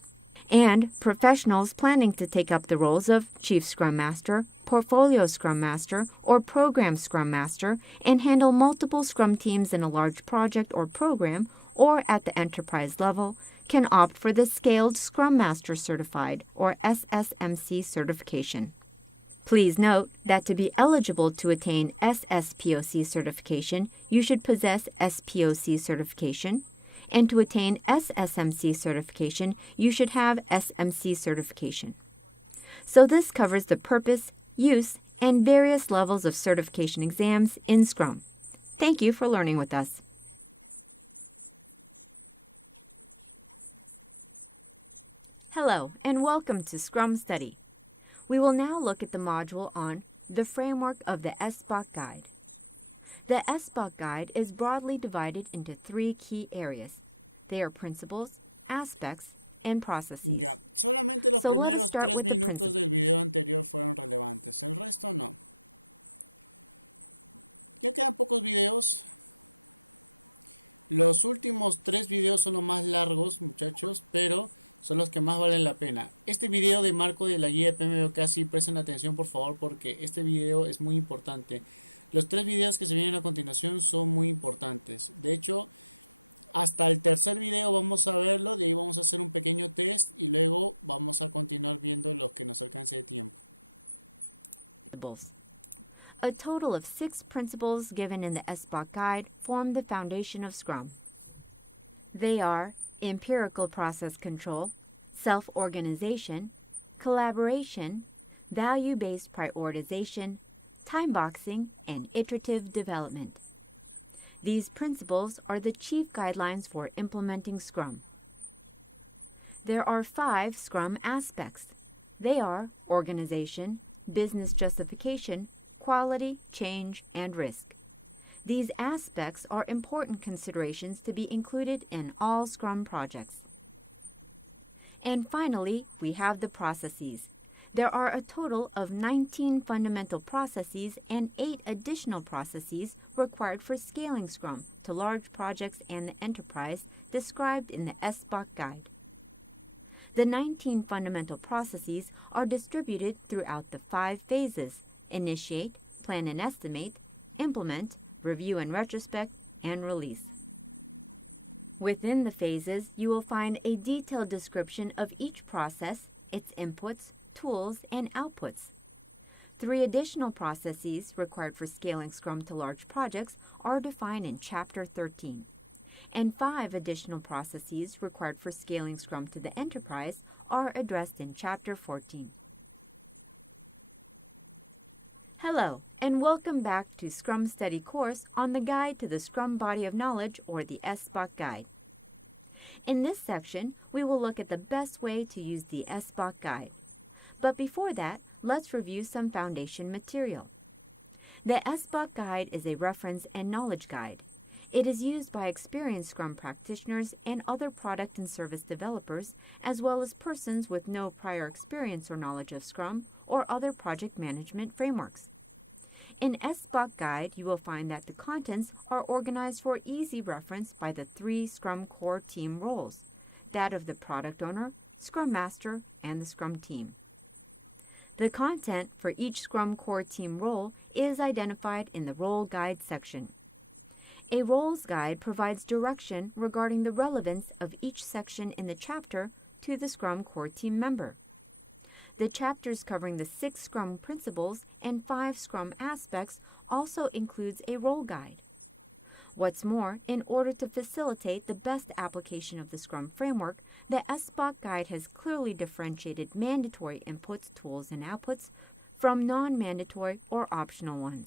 And professionals planning to take up the roles of Chief Scrum Master, Portfolio Scrum Master, or Program Scrum Master and handle multiple Scrum teams in a large project or program or at the enterprise level can opt for the Scaled Scrum Master Certified, or SSMC certification. Please note that to be eligible to attain SSPOC certification, you should possess SPOC certification, and to attain SSMC certification, you should have SMC certification. So this covers the purpose, use, and various levels of certification exams in Scrum. Thank you for learning with us. Hello, and welcome to Scrum Study. We will now look at the module on the framework of the SBOT Guide. The SBOT Guide is broadly divided into three key areas. They are principles, aspects, and processes. Ya, solamente los So let us primeros start 3 with the minutos del video anterior fueron relevantes, el resto no. Ya quedan pocos videos. Los últimos 3 videos son los más largos, muchachos, pero son los que más valen la pena. Este video de marco de la guía PMBOK, casi presten atención por favor, porque este video es muy importante. Los 3 videos que se vienen a continuación son muy importantes. De hecho, hasta el tercer video vamos a verlo, de ahí vamos a hacer un pequeño test y luego vamos a continuar viendo los que nos alcance de tiempo. A total of 6 principles given in the SBOT Guide form the foundation of Scrum. They are empirical process control, self-organization, collaboration, value-based prioritization, time boxing, and iterative development. These principles are the chief guidelines for implementing Scrum. There are 5 Scrum aspects. They are organization, business justification, quality, change, and risk. These aspects are important considerations to be included in all Scrum projects. And finally, we have the processes. There are a total of 19 fundamental processes and 8 additional processes required for scaling Scrum to large projects and the enterprise described in the SBOC guide. The 19 fundamental processes are distributed throughout the 5 phases: initiate, plan and estimate, implement, review and retrospect, and release. Within the phases, you will find a detailed description of each process, its inputs, tools, and outputs. 3 additional processes required for scaling Scrum to large projects are defined in Chapter 13. And 5 additional processes required for scaling Scrum to the enterprise are addressed in Chapter 14. Hello, and welcome back to Scrum Study course on the Guide to the Scrum Body of Knowledge, or the SBOC Guide. In this section, we will look at the best way to use the SBOC Guide. But before that, let's review some foundation material. The SBOC Guide is a reference and knowledge guide. It is used by experienced Scrum practitioners and other product and service developers, as well as persons with no prior experience or knowledge of Scrum or other project management frameworks. In SBOC Guide, you will find that the contents are organized for easy reference by the 3 Scrum core team roles, that of the product owner, Scrum Master, and the Scrum team. The content for each Scrum core team role is identified in the Role Guide section. A roles guide provides direction regarding the relevance of each section in the chapter to the Scrum core team member. The chapters covering the 6 Scrum principles and 5 Scrum aspects also includes a role guide. What's more, in order to facilitate the best application of the Scrum framework, the SBOC Guide has clearly differentiated mandatory inputs, tools, and outputs from non-mandatory or optional ones.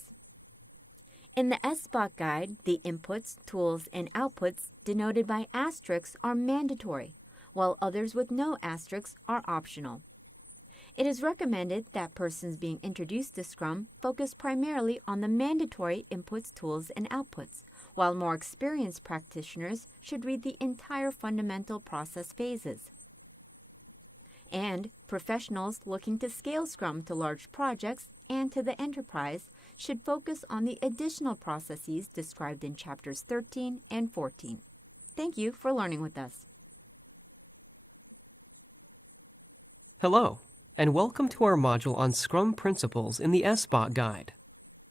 In the SBOC Guide, the inputs, tools, and outputs denoted by asterisks are mandatory, while others with no asterisks are optional. It is recommended that persons being introduced to Scrum focus primarily on the mandatory inputs, tools, and outputs, while more experienced practitioners should read the entire fundamental process phases. And professionals looking to scale Scrum to large projects and to the enterprise should focus on the additional processes described in Chapters 13 and 14. Thank you for learning with us. Hello, and welcome to our module on Scrum principles in the SBOC Guide.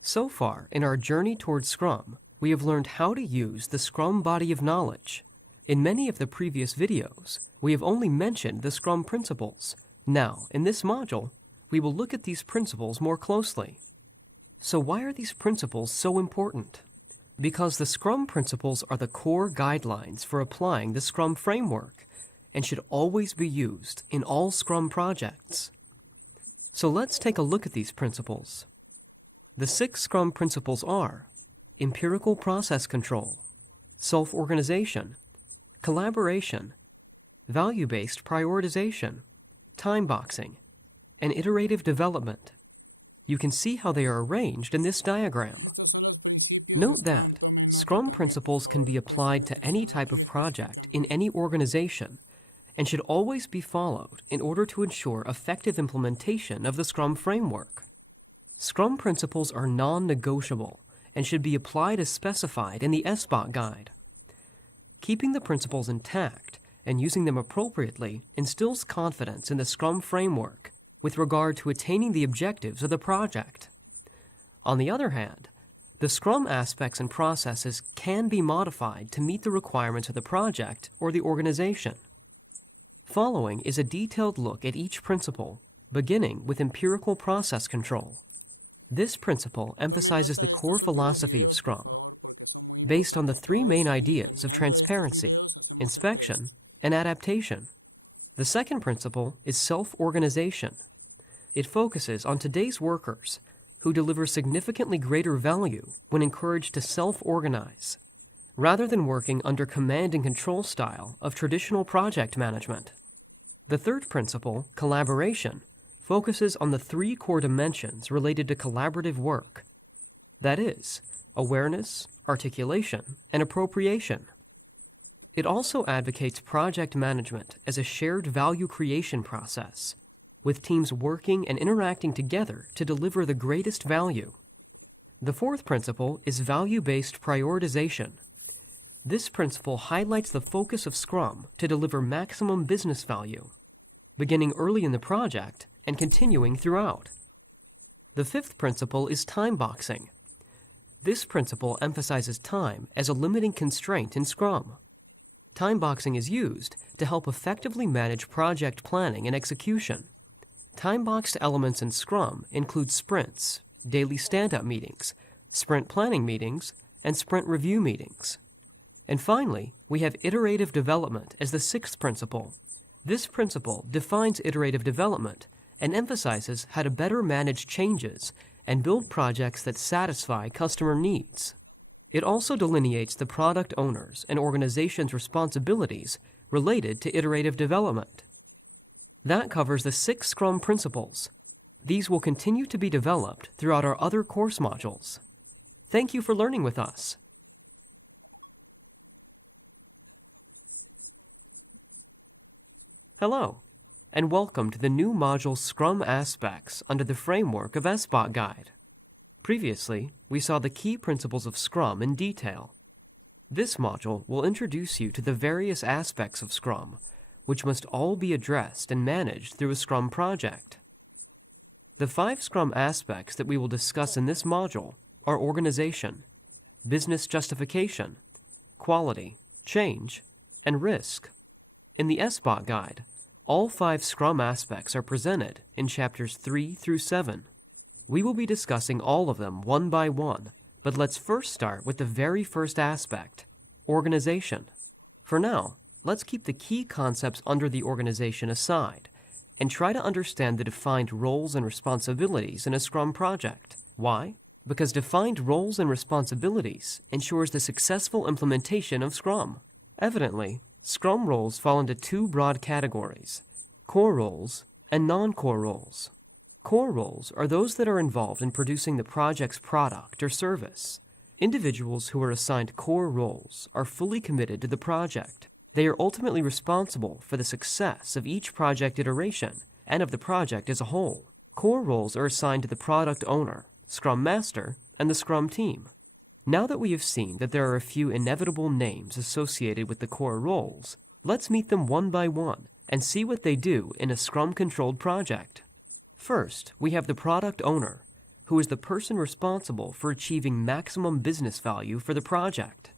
So far, in our journey towards Scrum, we have learned how to use the Scrum body of knowledge. In many of the previous videos, we have only mentioned the Scrum principles. Now, in this module, we will look at these principles more closely. So why are these principles so important? Because the Scrum principles are the core guidelines for applying the Scrum framework and should always be used in all Scrum projects. So let's take a look at these principles. The 6 Scrum principles are empirical process control, self-organization, collaboration, value-based prioritization, time boxing, and iterative development. You can see how they are arranged in this diagram. Estos son los principios de Note Scrum. Tomen that nota Scrum también, por principles can be favor. applied Presten to any atención. type Aquí of project in especificamos. any organization and should always be followed in order to ensure effective implementation of the Scrum framework. Scrum principles are non-negotiable and should be applied as specified in the SBOC Guide. Keeping the principles intact and using them appropriately instills confidence in the Scrum framework with regard to attaining the objectives of the project. On the other hand, the Scrum aspects and processes can be modified to meet the requirements of the project or the organization. Following is a detailed look at each principle, beginning with empirical process control. This principle Tomen emphasizes nota de the core estos últimos philosophy of videos, por Scrum, favor, porque son muy based on the importantes 3 main todos, y ideas of terminando estos transparency, videos, hacemos el inspection, test. and adaptation. The second principle is self-organization. It focuses on today's workers, who deliver significantly greater value when encouraged to self-organize, rather than working under command and control style of traditional project management. The third principle, collaboration, focuses on the 3 core dimensions related to collaborative work. That is, awareness, articulation, and appropriation. It also advocates project management as a shared value creation process, with teams working and interacting together to deliver the greatest value. The 4th principle is value-based prioritization. This principle highlights the focus of Scrum to deliver maximum business value, beginning early in the project and continuing throughout. The 5th principle is time boxing. This principle emphasizes time as a limiting constraint in Scrum. Time boxing is used to help effectively manage project planning and execution. Time-boxed elements in Scrum include sprints, daily stand-up meetings, sprint planning meetings, and sprint review meetings. And finally, we have iterative development as the 6th principle. This principle defines iterative development and emphasizes how to better manage changes and build projects that satisfy customer needs. It also delineates the product owner's and organization's responsibilities related to iterative development. That covers the 6 Scrum principles. These will continue to be developed throughout our other course modules. Thank you for learning with us. Hello, and welcome to the new module Scrum Aspects under the framework of SBOT Guide. Previously, we saw the key principles of Scrum in detail. This module will introduce you to the various aspects of Scrum, which must all be addressed and managed through a Scrum project. The 5 Scrum aspects that we will discuss in this module are organization, business justification, quality, change, and risk. In the SBOT Guide, all 5 Scrum aspects are presented in chapters 3 through 7. We will be discussing all of them one by one, but let's first start with the very first aspect, organization. For now, let's keep the key concepts under the organization aside and try to understand the defined roles and responsibilities in a Scrum project. Why? Because defined roles and responsibilities ensures the successful implementation of Scrum. Evidently, Scrum roles fall into 2 broad categories, core roles and non-core roles. Core roles are those that are involved in producing the project's product or service. Individuals who are assigned core roles are fully committed to the project. They are ultimately responsible for the success of each project iteration and of the project as a whole. Core roles are assigned to the product owner, Scrum Master, and the Scrum team. Now that we have seen that there are a few inevitable names associated with the core roles, let's meet them one by one and see what they do in a Scrum-controlled project. First, we have the product owner, who is the person responsible for achieving maximum business value for the project.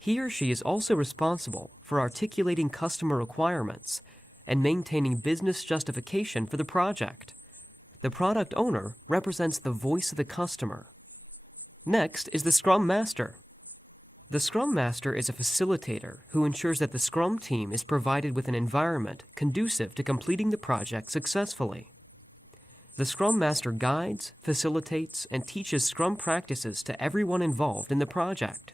He or she is also responsible for articulating customer requirements and maintaining business justification for the project. The product owner represents the voice of the customer. Next is the Scrum Master. The Scrum Master is a facilitator who ensures that the Scrum team is provided with an environment conducive to completing the project successfully. The Scrum Master guides, facilitates, and teaches Scrum practices to everyone involved in the project.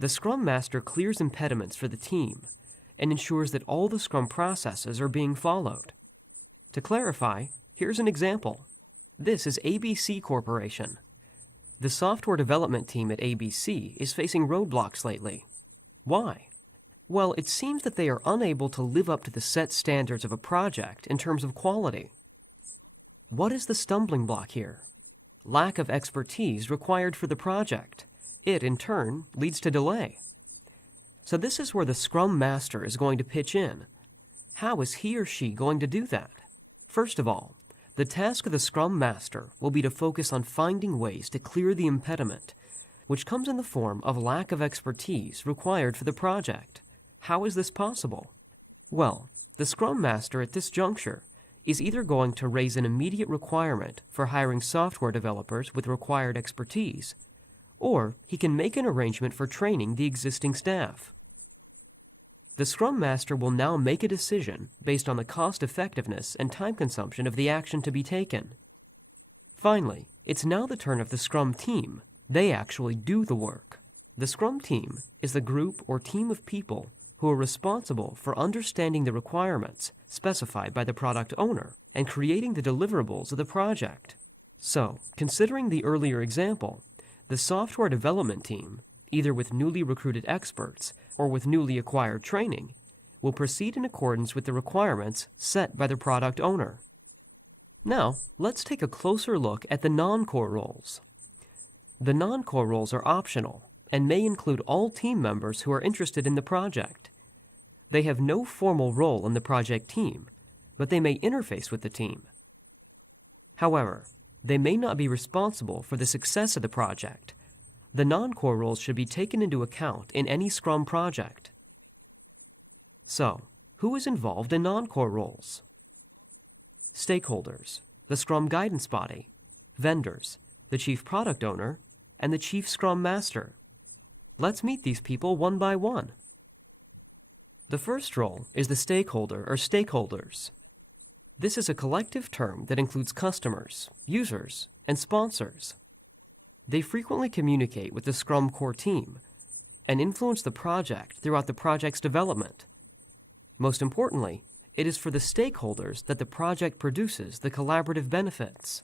The Scrum Master clears impediments for the team and ensures that all the Scrum processes are being followed. To clarify, here's an example. This is ABC Corporation. The software development team at ABC is facing roadblocks lately. Why? Well, it seems that they are unable to live up to the set standards of a project in terms of quality. What is the stumbling block here? Lack of expertise required for the project. It, in turn, leads to delay. So this is where the Scrum Master is going to pitch in. How is he or she going to do that? First of all, the task of the Scrum Master will be to focus on finding ways to clear the impediment, which comes in the form of lack of expertise required for the project. How is this possible? Well, the Scrum Master at this juncture is either going to raise an immediate requirement for hiring software developers with required expertise, or he can make an arrangement for training the existing staff. The Scrum Master will now make a decision based on the cost-effectiveness and time consumption of the action to be taken. Finally, it's now the turn of the Scrum team. They actually do the work. The Scrum team is the group or team of people who are responsible for understanding the requirements specified by the product owner and creating the deliverables of the project. So, considering the earlier example, the software development team, either with newly recruited experts or with newly acquired training, will proceed in accordance with the requirements set by the product owner. Now, let's take a closer look at the non-core roles. The non-core roles are optional and may include all team members who are interested in the project. They have no formal role in the project team, but they may interface with the team. However, they may not be responsible for the success of the project. The non-core roles should be taken into account in any Scrum project. So, who is involved in non-core roles? Stakeholders, the Scrum guidance body, vendors, the chief product owner, and the chief Scrum master. Let's meet these people one by one. The first role is the stakeholder or stakeholders. This is a collective term that includes customers, users, and sponsors. They frequently communicate with the Scrum core team and influence the project throughout the project's development. Most importantly, it is for the stakeholders that the project produces the collaborative benefits.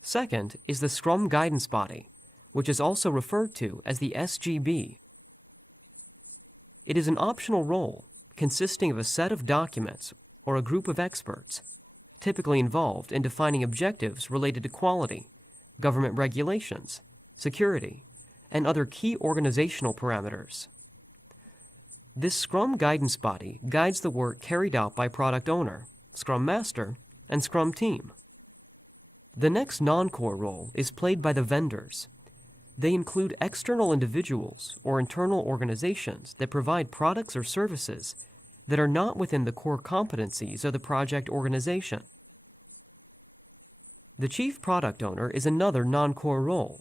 Second is the Scrum guidance body, which is also referred to as the SGB. It is an optional role consisting of a set of documents or a group of experts, typically involved in defining objectives related to quality, government regulations, security, and other key organizational parameters. This Scrum guidance body guides the work carried out by product owner, Scrum master, and Scrum team. The next non-core role is played by the vendors. They include external individuals or internal organizations that provide products or services that are not within the core competencies of the project organization. The chief product owner is another non-core role.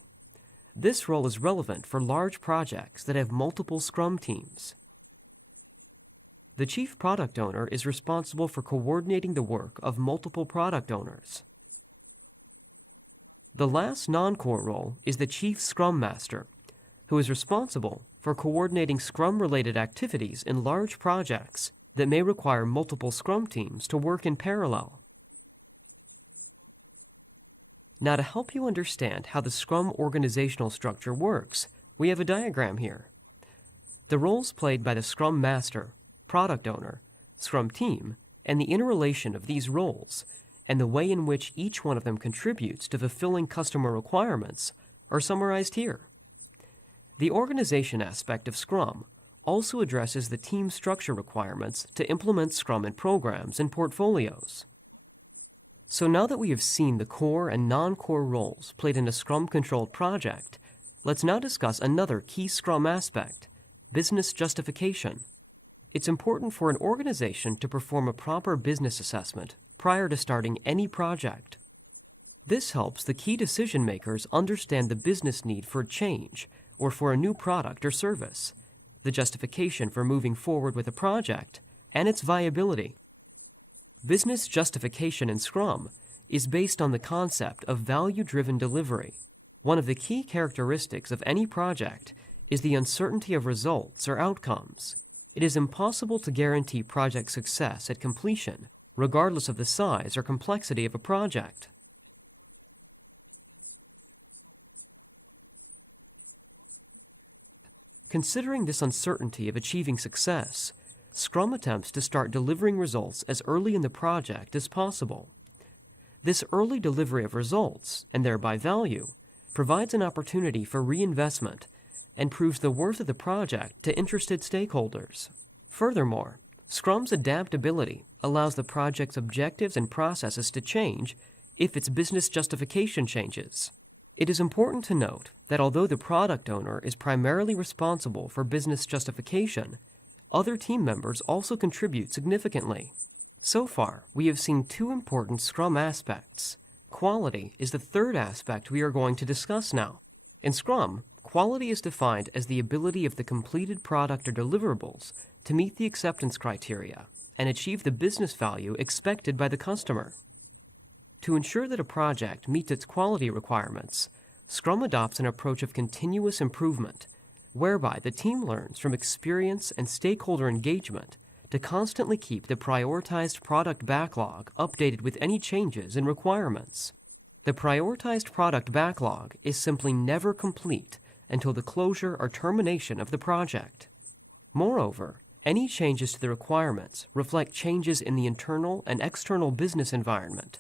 This role is relevant for large projects that have multiple Scrum teams. The chief product owner is responsible for coordinating the work of multiple product owners. The last non-core role is the chief Scrum master, who is responsible for coordinating Scrum-related activities in large projects that may require multiple Scrum teams to work in parallel. Now, to help you understand how the Scrum organizational structure works, we have a diagram here. The roles played by the Scrum Master, Product Owner, Scrum Team, and the interrelation of these roles, and the way in which each one of them contributes to fulfilling customer requirements, are summarized here. The organization aspect of Scrum also addresses the team structure requirements to implement Scrum in programs and portfolios. So now that we have seen the core and non-core roles played in a Scrum-controlled project, let's now discuss another key Scrum aspect, business justification. It's important for an organization to perform a proper business assessment prior to starting any project. This helps the key decision makers understand the business need for a change or for a new product or service, the justification for moving forward with a project, and its viability. Business justification in Scrum is based on the concept of value-driven delivery. One of the key characteristics of any project is the uncertainty of results or outcomes. It is impossible to guarantee project success at completion, regardless of the size or complexity of a project. Considering this uncertainty of achieving success, Scrum attempts to start delivering results as early in the project as possible. This early delivery of results, and thereby value, provides an opportunity for reinvestment and proves the worth of the project to interested stakeholders. Furthermore, Scrum's adaptability allows the project's objectives and processes to change if its business justification changes. It is important to note that although the product owner is primarily responsible for business justification, other team members also contribute significantly. So far, we have seen two important Scrum aspects. Quality is the third aspect we are going to discuss now. In Scrum, quality is defined as the ability of the completed product or deliverables to meet the acceptance criteria and achieve the business value expected by the customer. To ensure that a project meets its quality requirements, Scrum adopts an approach of continuous improvement whereby the team learns from experience and stakeholder engagement to constantly keep the prioritized product backlog updated with any changes in requirements. The prioritized product backlog is simply never complete until the closure or termination of the project. Moreover, any changes to the requirements reflect changes in the internal and external business environment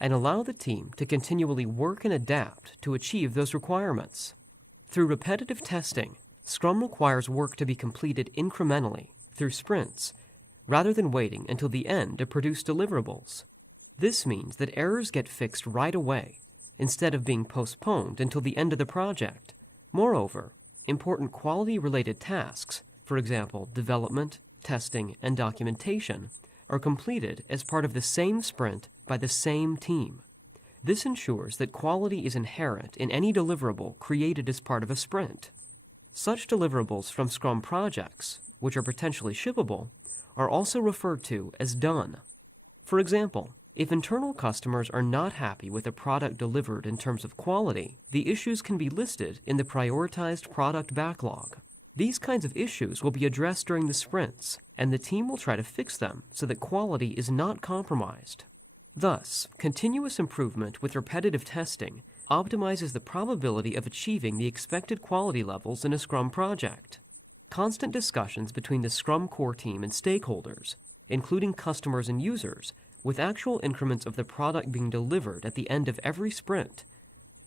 and allow the team to continually work and adapt to achieve those requirements. Through repetitive testing, Scrum requires work to be completed incrementally through sprints, rather than waiting until the end to produce deliverables. This means that errors get fixed right away, instead of being postponed until the end of the project. Moreover, important quality-related tasks, for example, development, testing, and documentation, are completed as part of the same sprint by the same team. This ensures that quality is inherent in any deliverable created as part of a sprint. Such deliverables from Scrum projects, which are potentially shippable, are also referred to as done. For example, if internal customers are not happy with a product delivered in terms of quality, the issues can be listed in the prioritized product backlog. These kinds of issues will be addressed during the sprints, and the team will try to fix them so that quality is not compromised. Thus, continuous improvement with repetitive testing optimizes the probability of achieving the expected quality levels in a Scrum project. Constant discussions between the Scrum core team and stakeholders, including customers and users, with actual increments of the product being delivered at the end of every sprint,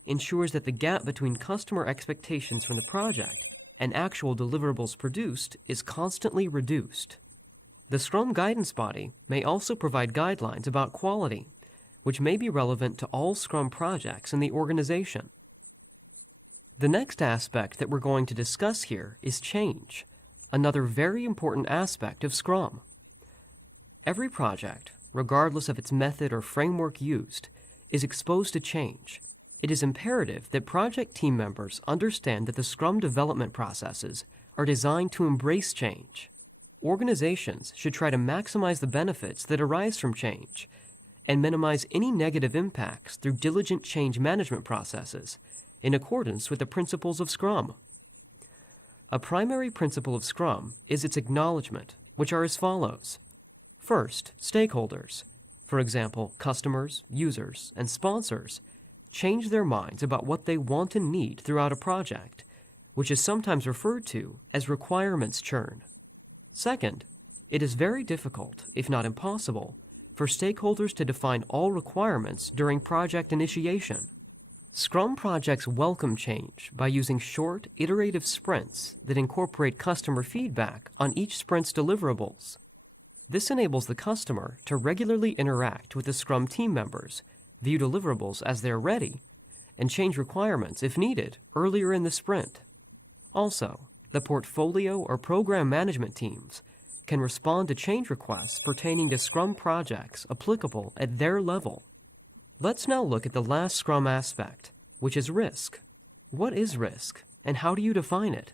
ensures that the gap between customer expectations from the project and actual deliverables produced is constantly reduced. The Scrum guidance body may also provide guidelines about quality, which may be relevant to all Scrum projects in the organization. The next aspect that we're going to discuss here is change, another very important aspect of Scrum. Every project, regardless of its method or framework used, is exposed to change. It is imperative that project team members understand that the Scrum development processes are designed to embrace change. Organizations should try to maximize the benefits that arise from change and minimize any negative impacts through diligent change management processes in accordance with the principles of Scrum. A primary principle of Scrum is its acknowledgement, which are as follows. First, stakeholders, for example, customers, users, and sponsors, change their minds about what they want and need throughout a project, which is sometimes referred to as requirements churn. Second, it is very difficult, if not impossible, for stakeholders to define all requirements during project initiation. Scrum projects welcome change by using short, iterative sprints that incorporate customer feedback on each sprint's deliverables. This enables the customer to regularly interact with the Scrum team members, view deliverables as they're ready, and change requirements if needed earlier in the sprint. Also, the portfolio or program management teams can respond to change requests pertaining to Scrum projects applicable at their level. Let's now look at the last Scrum aspect, which is risk. What is risk, and how do you define it?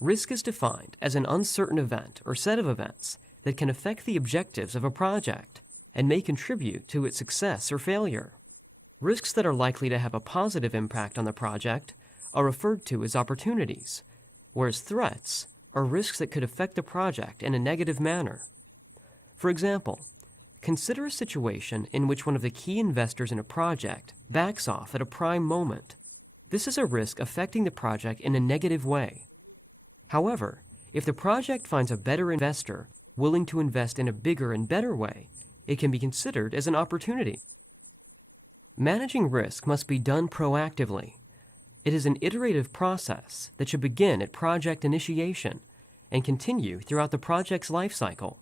Risk is defined as an uncertain event or set of events that can affect the objectives of a project and may contribute to its success or failure. Risks that are likely to have a positive impact on the project are referred to as opportunities, whereas threats are risks that could affect the project in a negative manner. For example, consider a situation in which one of the key investors in a project backs off at a prime moment. This is a risk affecting the project in a negative way. However, if the project finds a better investor willing to invest in a bigger and better way, it can be considered as an opportunity. Managing risk must be done proactively. It is an iterative process that should begin at project initiation and continue throughout the project's life cycle.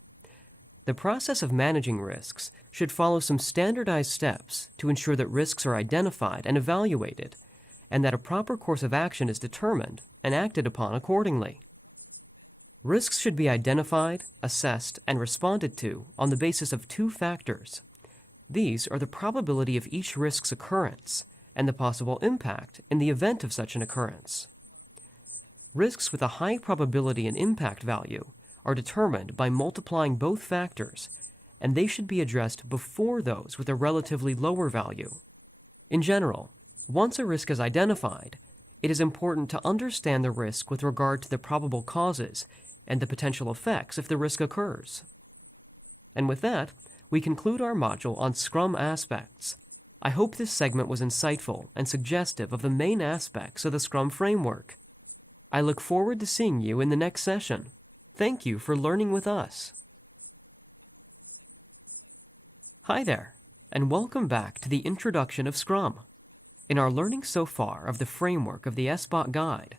The process of managing risks should follow some standardized steps to ensure that risks are identified and evaluated, and that a proper course of action is determined and acted upon accordingly. Risks should be identified, assessed, and responded to on the basis of two factors. These are the probability of each risk's occurrence and the possible impact in the event of such an occurrence. Risks with a high probability and impact value are determined by multiplying both factors, and they should be addressed before those with a relatively lower value. In general, once a risk is identified, it is important to understand the risk with regard to the probable causes and the potential effects if the risk occurs. And with that, we conclude our module on Scrum aspects. I hope this segment was insightful and suggestive of the main aspects of the Scrum framework. I look forward to seeing you in the next session. Thank you for learning with us. Hi there, and welcome back to the introduction of Scrum. In our learning so far of the framework of the SBOT Guide,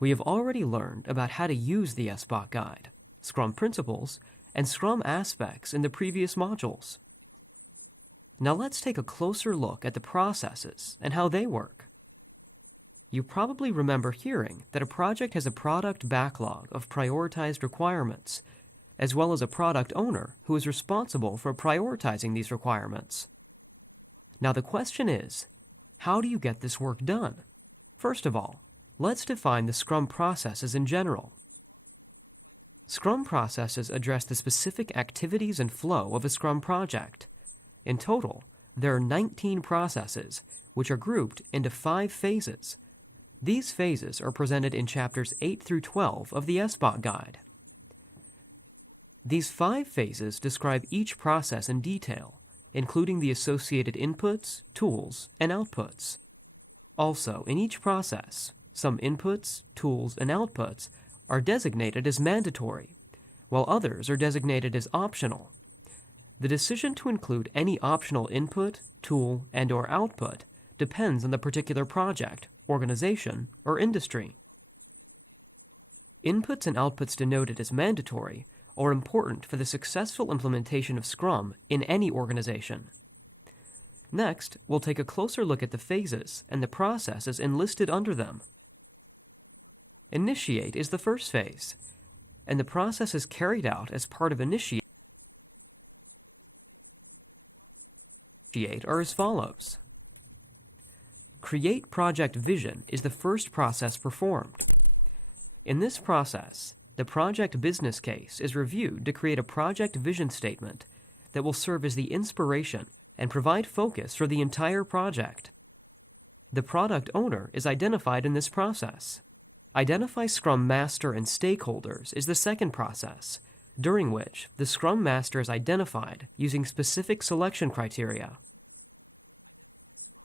we have already learned about how to use the SBOT Guide, Scrum principles, and Scrum aspects in the previous modules. Now let's take a closer look at the processes and how they work. You probably remember hearing that a project has a product backlog of prioritized requirements, as well as a product owner who is responsible for prioritizing these requirements. Now the question is, how do you get this work done? First of all, let's define the Scrum processes in general. Scrum processes address the specific activities and flow of a Scrum project. In total, there are 19 processes, which are grouped into 5 phases. These phases are presented in chapters 8 through 12 of the SBOT Guide. These 5 phases describe each process in detail, including the associated inputs, tools, and outputs. Also, in each process, some inputs, tools, and outputs are designated as mandatory, while others are designated as optional. The decision to include any optional input, tool, and/or output depends on the particular project, organization, or industry. Inputs and outputs denoted as mandatory are important for the successful implementation of Scrum in any organization. Next, we'll take a closer look at the phases and the processes enlisted under them. Initiate is the first phase, and the process is carried out as part of initiate are as follows. Create project vision is the first process performed. In this process, the project business case is reviewed to create a project vision statement that will serve as the inspiration and provide focus for the entire project. The product owner is identified in this process. Identify Scrum Master and stakeholders is the second process, during which the Scrum Master is identified using specific selection criteria.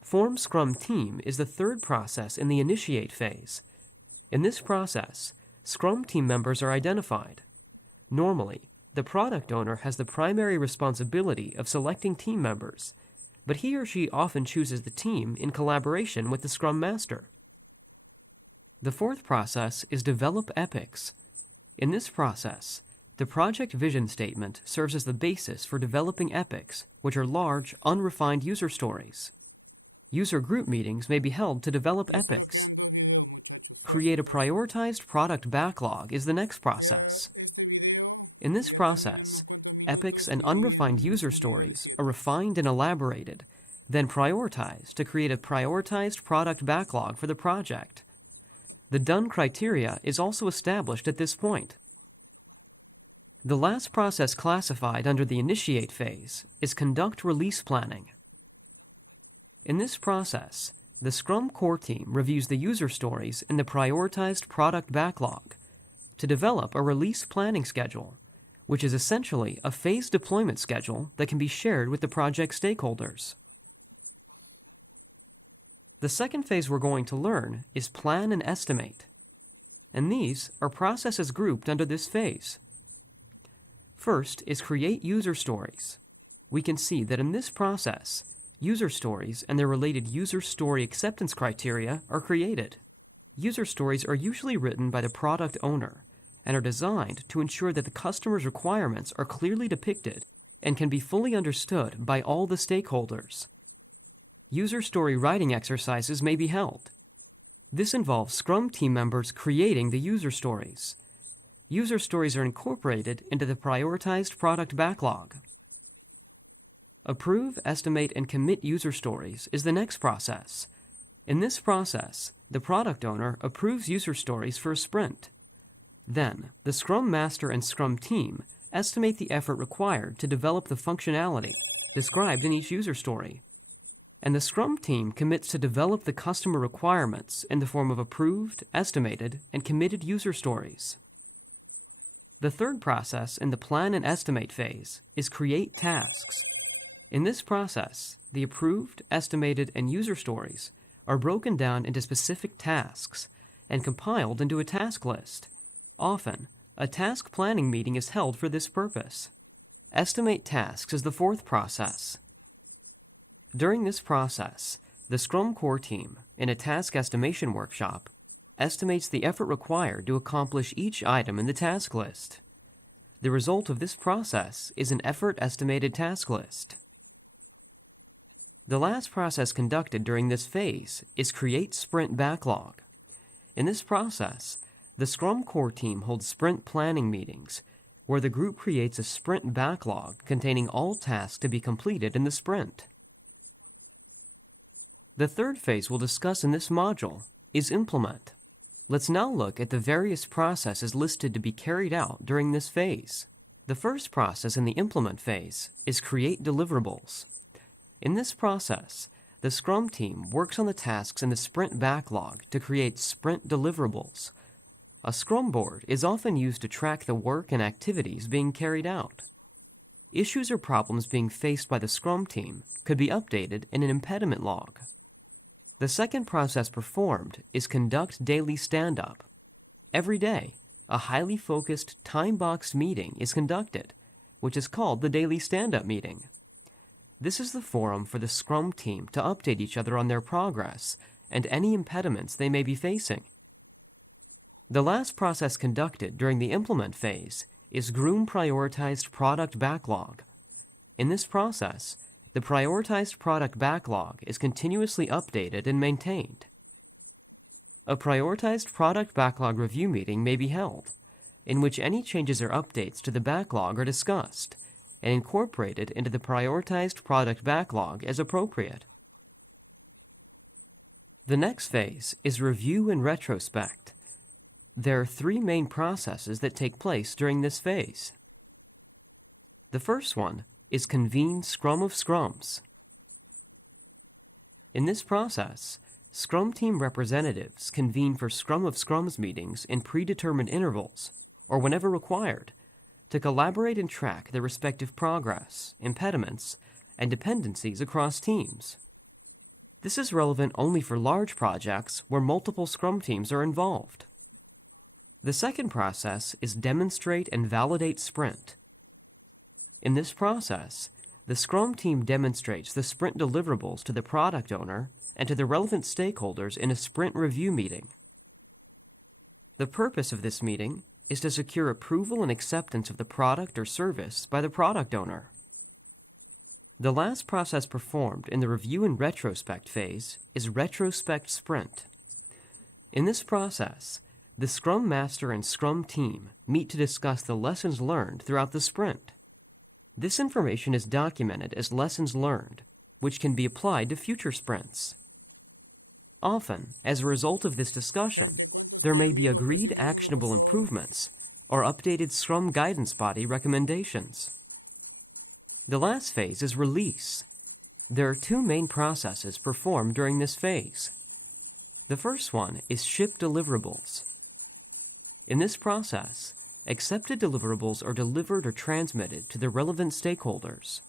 Form Scrum Team is the third process in the initiate phase. In this process, Scrum team members are identified. Normally, the product owner has the primary responsibility of selecting team members, but he or she often chooses the team in collaboration with the Scrum Master. The fourth process is Develop Epics. In this process, the project vision statement serves as the basis for developing epics, which are large, unrefined user stories. User group meetings may be held to develop Ya solo epics. quedan 2 videos, muchachos. Fuerza, Create a fuerza. prioritized product backlog is the next Ya process. este video In this ya process, termina en unos cuantos minutos epics and y dividí en unrefined un user video de stories 7. are refined and elaborated, then prioritized to create a prioritized product backlog for the project. The done criteria is also established at this point. The last process classified under the initiate phase is conduct release planning. In this process, the Scrum core team reviews the user stories in the prioritized product backlog to develop a release planning schedule, which is essentially a phased deployment schedule that can be shared with the project stakeholders. The second phase we're going to learn is plan and estimate, and these are processes grouped under this phase. First is create user stories. We can see that in this process, user stories and their related user story acceptance criteria are created. User stories are usually written by the product owner and are designed to ensure that the customer's requirements are clearly depicted and can be fully understood by all the stakeholders. User story writing exercises may be held. This involves Scrum team members creating the user stories. User stories are incorporated into the prioritized product backlog. Approve, estimate, and commit user stories is the next process. In this process, the product owner approves user stories for a sprint. Then, the Scrum Master and Scrum team estimate the effort required to develop the functionality described in each user story. and the Scrum team commits to develop the customer requirements in the form of approved, estimated, and committed user stories. The third process in the plan and estimate phase is create tasks. In this process, the approved, estimated, and user stories are broken down into specific tasks and compiled into a task list. Often, a task planning meeting is held for this purpose. Estimate tasks is the fourth process. During this process, the Scrum core team, in a task estimation workshop, estimates the effort required to accomplish each item in the task list. The result of this process is an effort estimated task list. The last process conducted during this phase is create sprint backlog. In this process, the Scrum core team holds sprint planning meetings, where the group creates a sprint backlog containing all tasks to be completed in the sprint. The third phase we'll discuss in this module is implement. Let's now look at the various processes listed to be carried out during this phase. The first process in the implement phase is create deliverables. In this process, the Scrum team works on the tasks in the sprint backlog to create sprint deliverables. A Scrum board is often used to track the work and activities being carried out. Issues or problems being faced by the Scrum team could be updated in an impediment log. The second process performed is conduct daily stand-up. Every day, a highly focused, time-boxed meeting is conducted, which is called the daily stand-up meeting. This is the forum for the Scrum team to update each other on their progress and any impediments they may be facing. The last process conducted during the implement phase is groom prioritized product backlog. In this process, the prioritized product backlog is continuously updated and maintained. A prioritized product backlog review meeting may be held, in which any changes or updates to the backlog are discussed and incorporated into the prioritized product backlog as appropriate. The next phase is review and retrospect. There are three main processes that take place during this phase. The first one is convene Scrum of Scrums. In this process, Scrum team representatives convene for Scrum of Scrums meetings in predetermined intervals, or whenever required, to collaborate and track their respective progress, impediments, and dependencies across teams. This is relevant only for large projects where multiple Scrum teams are involved. The second process is demonstrate and validate sprint. In this process, the Scrum team demonstrates the sprint deliverables to the product owner and to the relevant stakeholders in a sprint review meeting. The purpose of this meeting is to secure approval and acceptance of the product or service by the product owner. The last process performed in the review and retrospect phase is retrospect sprint. In this process, the Scrum Master and Scrum team meet to discuss the lessons learned throughout the sprint. This information is documented as lessons learned, which can be applied to future sprints. Often, as a result of this discussion, there may be agreed actionable improvements or updated Scrum guidance body recommendations. The last phase is release. There are two main processes performed during this phase. The first one is ship deliverables. In this process, accepted deliverables are delivered or transmitted to the relevant stakeholders.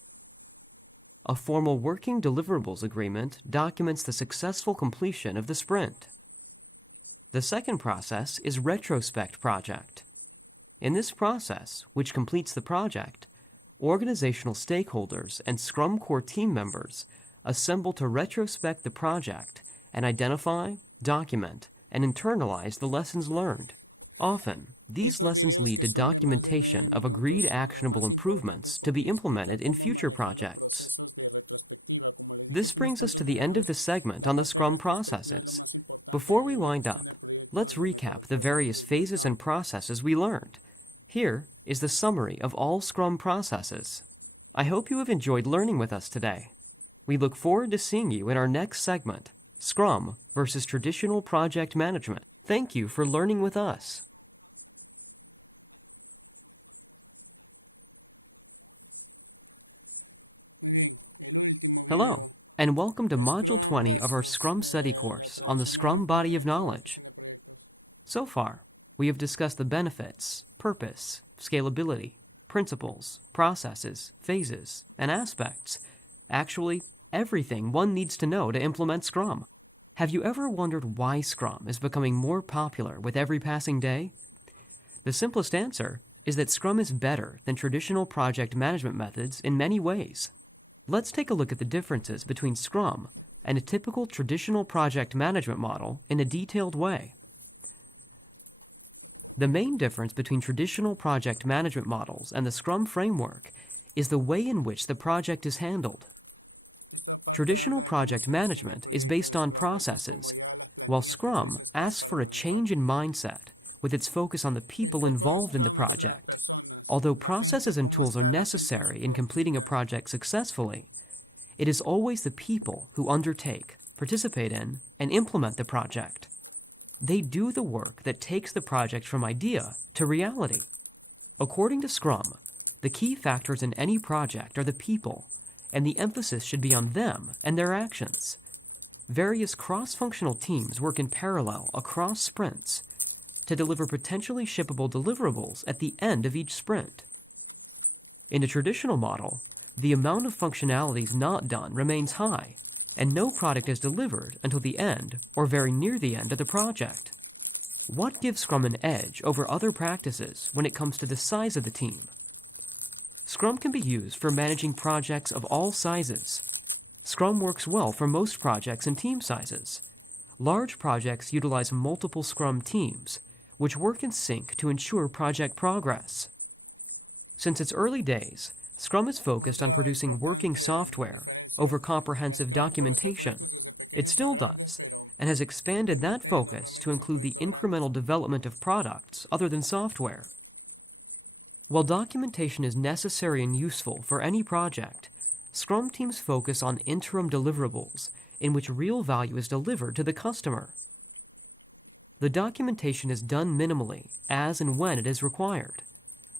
A formal working deliverables agreement documents the successful completion of the sprint. The second process is retrospect project. In this process, which completes the project, organizational stakeholders and Scrum core team members assemble to retrospect the project and identify, document, and internalize the lessons learned. Often, these lessons lead to documentation of agreed actionable improvements to be implemented in future projects. This brings us to the end of the segment on the Scrum processes. Before we wind up, let's recap the various phases and processes we learned. Here is the summary of all Scrum processes. I hope you have enjoyed learning with us today. We look forward to seeing you in our next segment, Scrum versus Traditional Project Management. Thank you for learning with us. Muy bien, el último video. Hello, and welcome to Module Scrum 20 of our versus, Scrum Study la course on the tradicional Scrum Body of manejo de Knowledge. gestión de proyectos. So far, we have discussed the benefits, purpose, scalability, principles, processes, phases, and aspects. Actually, everything one needs to know to implement Scrum. Have you ever wondered why Scrum is becoming more popular with every passing day? The simplest answer is that Scrum is better than traditional project management methods in many ways. Let's take a look at the differences between Scrum and a typical traditional project management model in a detailed way. The main difference between traditional project management models and the Scrum framework is the way in which the project is handled. Esta parte Traditional habla de cómo project se gestiona el management is proyecto based en on Scrum. Esto es processes, como ya las while plantillas que Scrum utiliza Scrum asks para for a manejar. change in mindset with its focus on the El people foco de involved in the Scrum es las project. personas, Although la processes gente, and cómo tools está are la gente en su necessary in completing a productividad. project successfully, it is always the people who undertake, participate in, and implement the project. They do the work that takes the project from idea to reality. According to Scrum, the key factors in any project are the people, and the emphasis should be on them and their actions. Various cross-functional teams work in parallel across sprints to deliver potentially shippable deliverables at the end of each sprint. In a traditional model, the amount of functionalities not done remains high, and no product is delivered until the end or very near the end of the project. What gives Scrum an edge over other practices when it comes to the size of the team? Scrum can be used for managing projects of all sizes. Scrum works well for most projects and team sizes. Large projects utilize multiple Scrum teams, which work in sync to ensure project progress. Since its early days, Scrum is focused on Otra producing working importante software diferencia. over comprehensive Scrum puede hacer documentation. proyectos desde It pequeños still a grandes, does, pero and has expanded that permite focus normalmente to son include the proyectos incremental grandes. development of products other than software. While documentation is necessary and useful for any project, Scrum teams focus on interim deliverables in which real value is delivered to the customer. The documentation is done minimally, as and when it is required.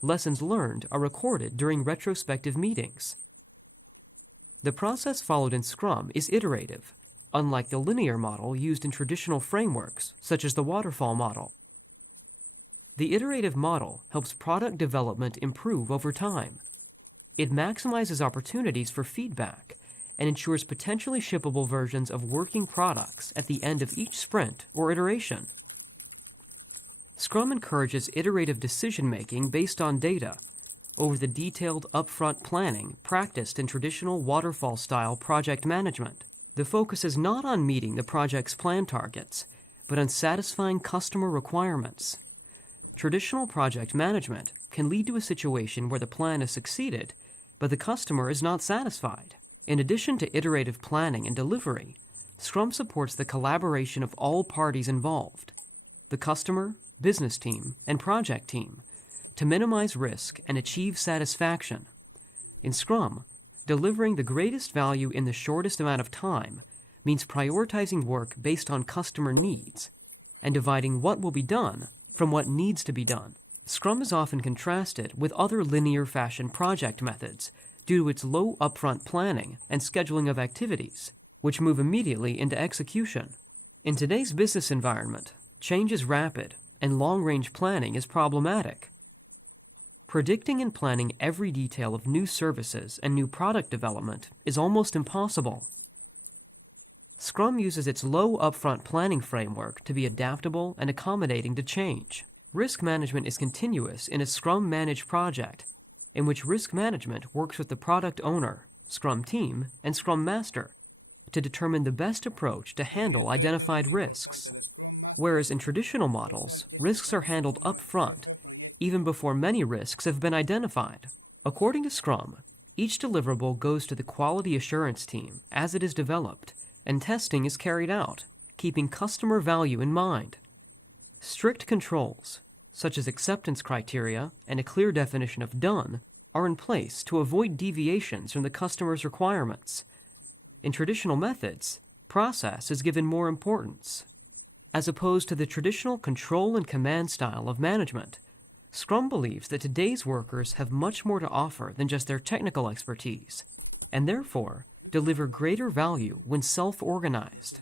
Lessons learned are recorded during retrospective meetings. The process followed in Scrum is iterative, unlike the linear model used in traditional frameworks, such as the waterfall model. The iterative model helps product development improve over time. It maximizes opportunities for feedback and ensures potentially shippable versions of working products at the end of each sprint or iteration. Scrum encourages iterative decision-making based on data over the detailed upfront planning practiced in traditional waterfall-style project management. The focus is not on meeting the project's plan targets, but on satisfying customer requirements. Traditional project management can lead to a situation where the plan has succeeded, but the customer is not satisfied. In addition to iterative planning and delivery, Scrum supports the collaboration of all parties involved, the customer, business team, and project team, to minimize risk and achieve satisfaction. In Scrum, delivering the greatest value in the shortest amount of time means prioritizing work based on customer needs and dividing what will be done from what needs to be done. Scrum is often contrasted with other linear fashion project methods due to its low upfront planning and scheduling of activities, which move immediately into execution. In today's business environment, change is rapid and long-range planning is problematic. Predicting and planning every detail of new services and new product development is almost impossible. Scrum uses its low upfront planning framework to be adaptable and accommodating to change. Risk management is continuous in a Scrum-managed project, in which risk management works with the product owner, Scrum team, and Scrum Master to determine the best approach to handle identified risks, whereas in traditional models, risks are handled up front, even before many risks have been identified. According to Scrum, each deliverable goes to the quality assurance team as it is developed, and testing is carried out, keeping customer value in mind. Strict controls, such as acceptance criteria and a clear definition of done, are in place to avoid deviations from the customer's requirements. In traditional methods, process is given more importance. As opposed to the traditional control and command style of management, Scrum believes that today's workers have much more to offer than just their technical expertise, and therefore deliver greater value when self-organized.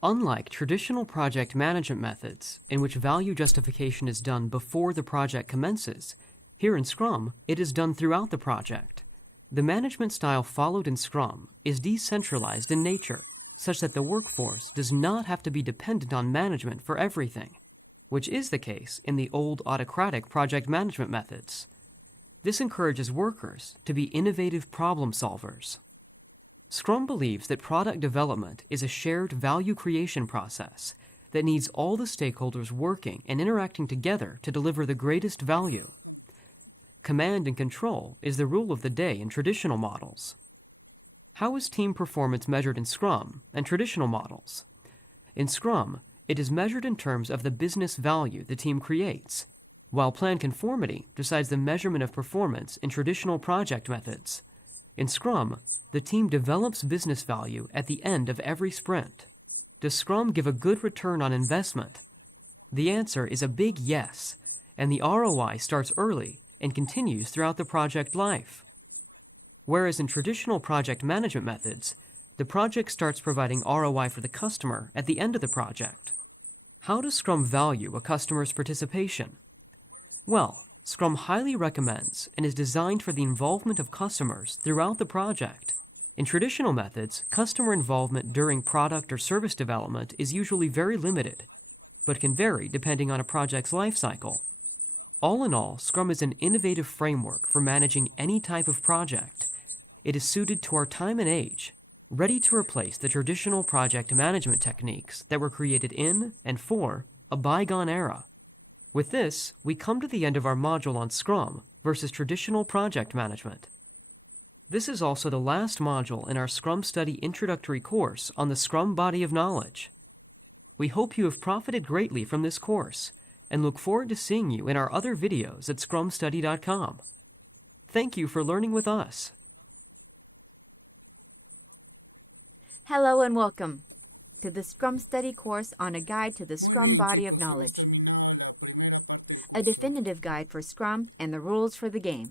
Unlike traditional project management methods, in which value justification is done before the project commences, here in Scrum, it is done throughout the project. The management style followed in Scrum is decentralized in nature, such that the workforce does not have to be dependent on management for everything, which is the case in the old autocratic project management methods. This encourages workers to be innovative problem solvers. Scrum believes that product development is a shared value creation process that needs all the stakeholders working and interacting together to deliver the greatest value. Command and control is the rule of the day in traditional models. How is team performance measured in Scrum and traditional models? In Scrum, it is measured in terms of the business value the team creates, while plan conformity decides the measurement of performance in traditional project methods. In Scrum, the team develops business value at the end of every sprint. Does Scrum give a good return on investment? The answer is a big yes, and the ROI starts early and continues throughout the project life. Whereas in traditional project management methods, the project starts providing ROI for the customer at the end of the project. How does Scrum value a customer's participation? Well, Scrum highly recommends and is designed for the involvement of customers throughout the project. In traditional methods, customer involvement during product or service development is usually very limited, but can vary depending on a project's life cycle. All in all, Scrum is an innovative framework for managing any type of project. It is suited to our time and age, ready to replace the traditional project management techniques that were created in and for a bygone era. With this, we come to the end of our module on Scrum versus traditional project management. This is also the last module in our Scrum Study introductory course on the Scrum body of knowledge. We hope you have profited greatly from this course and look forward to seeing you in our other videos at scrumstudy.com. Thank you for learning with us. Hello and welcome to the Scrum Study course on a guide to the Muy Scrum bien, body of chicos, hemos knowledge, terminado la primera parte del a curso. definitive guide for Scrum and the rules for the game.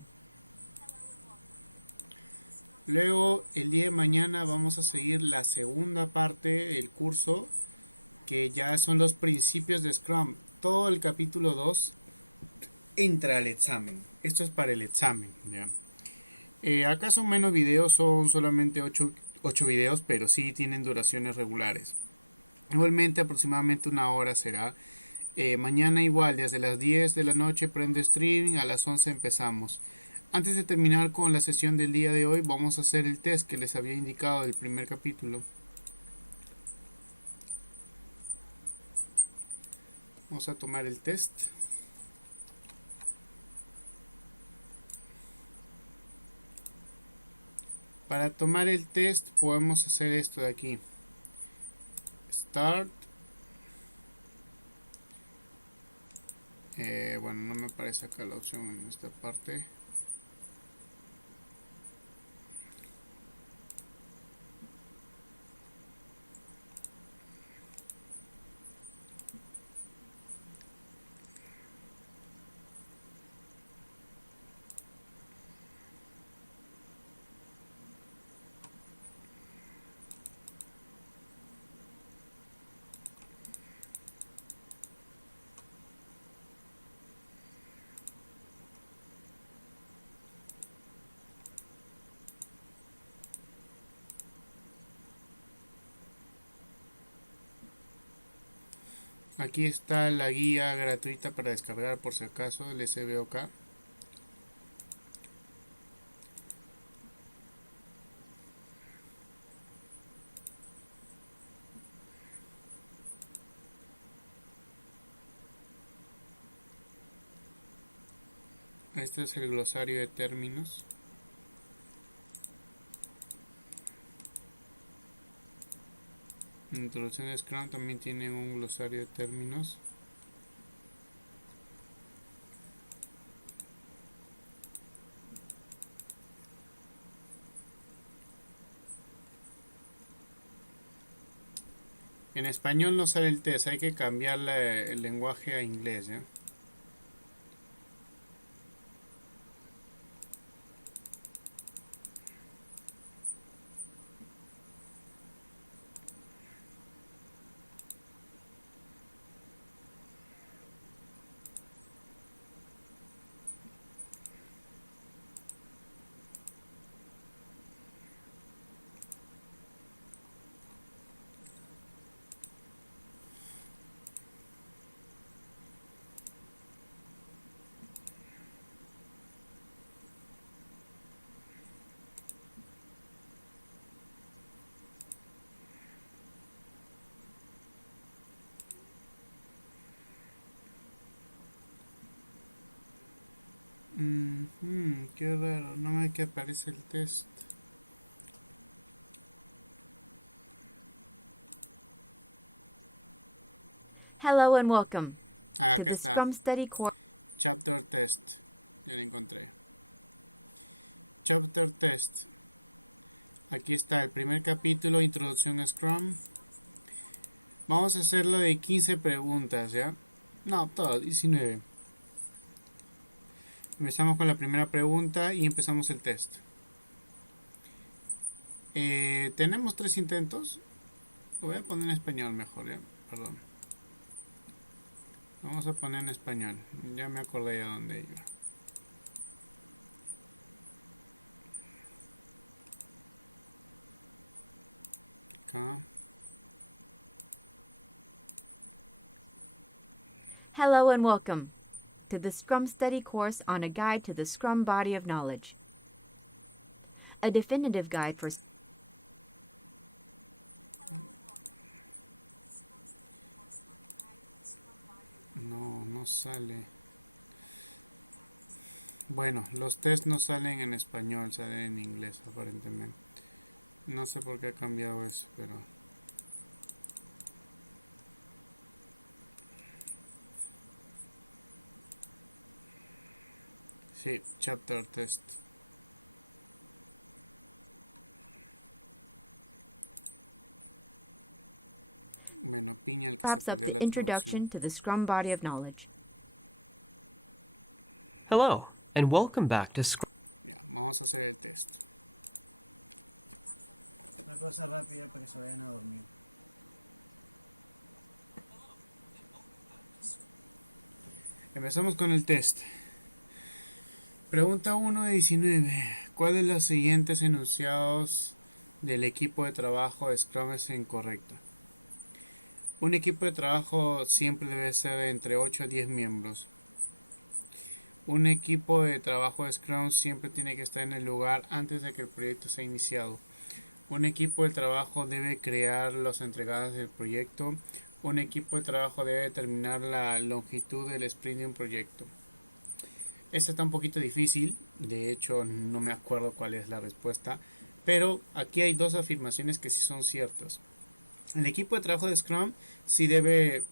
Luego, el día de mañana vamos a seguir la segunda parte del curso, que ya son los principios de Scrum. Todo el capítulo 2 entra al examen. Esto es para el examen, ¿ya? Acá son menos videos, son solamente 8 videos, pero sí tienen duraciones regulares. Igualmente, aproximadamente una hora será. Mañana igual, desde las 10 de la noche prende streaming, a las 11 empezamos. Antes de terminar con la sesión del día de hoy, vamos a hacer el test que les había indicado del primer capítulo. Vamos a tomar el test. Para tomar el test podemos hacer esto de aquí. Start. Bueno, no me aparece acá la opción en esta parte. Aquí está la guía gratuita para descargar por si acaso, el SBOK. Este es el glosario de términos. La introducción de Scrum también tiene un glosario de términos. En español no sale el test, hay que cambiar el lenguaje a inglés, ¿ya? Qué raro, no me que aparece el test. Hello and welcome Ah, to acá the está. Scrum Study course. Chapter test. Ya lo encontré. Chapter test. Aquí está el primer capítulo, introducción a Scrum. Vamos a hacerlo de 15 preguntas, ¿ya? No, todo, 19. Empezamos con la primera pregunta y empezamos el test. Tenemos 3 intentos. Lo voy a poner en español mejor, ¿ya? Perdón. Vamos a poner en español. Ya me acordé a dónde iba. Acá. Hello and welcome to the Scrum Study course on a guide to the Scrum body of knowledge. A definitive guide for No, no sale. Bueno, los test no salen en español, salen en inglés aparentemente. No sé por qué ha cambiado eso, pero... Sí, chapter test. Bueno, piña el que se wraps up perdió the la introduction traducción. to the Scrum body of knowledge. Hello, and welcome back to Scrum. Ya, vamos a hacer el test. Una cosa rápida para que se vayan a dormir. Empezamos con el test. Pregunta 1 de 19. ¿Cuál de los siguientes enunciados del equipo de trabajo de Scrum es incorrecto? Un equipo de trabajo siempre debe ser de entre 8 a 10 miembros. Un equipo de trabajo de Scrum siempre tiene que estar en el lugar antes de que el proyecto sea iniciado. Un equipo de trabajo debe crear las entregadas del proyecto. Un equipo de trabajo debe determinar la longitud del sprint de un proyecto. Esta está un poquito difícil, de hecho no me acuerdo cuál es la respuesta, pero aquí hay dos afirmaciones que sí son ciertas. El equipo de trabajo de Scrum sí debe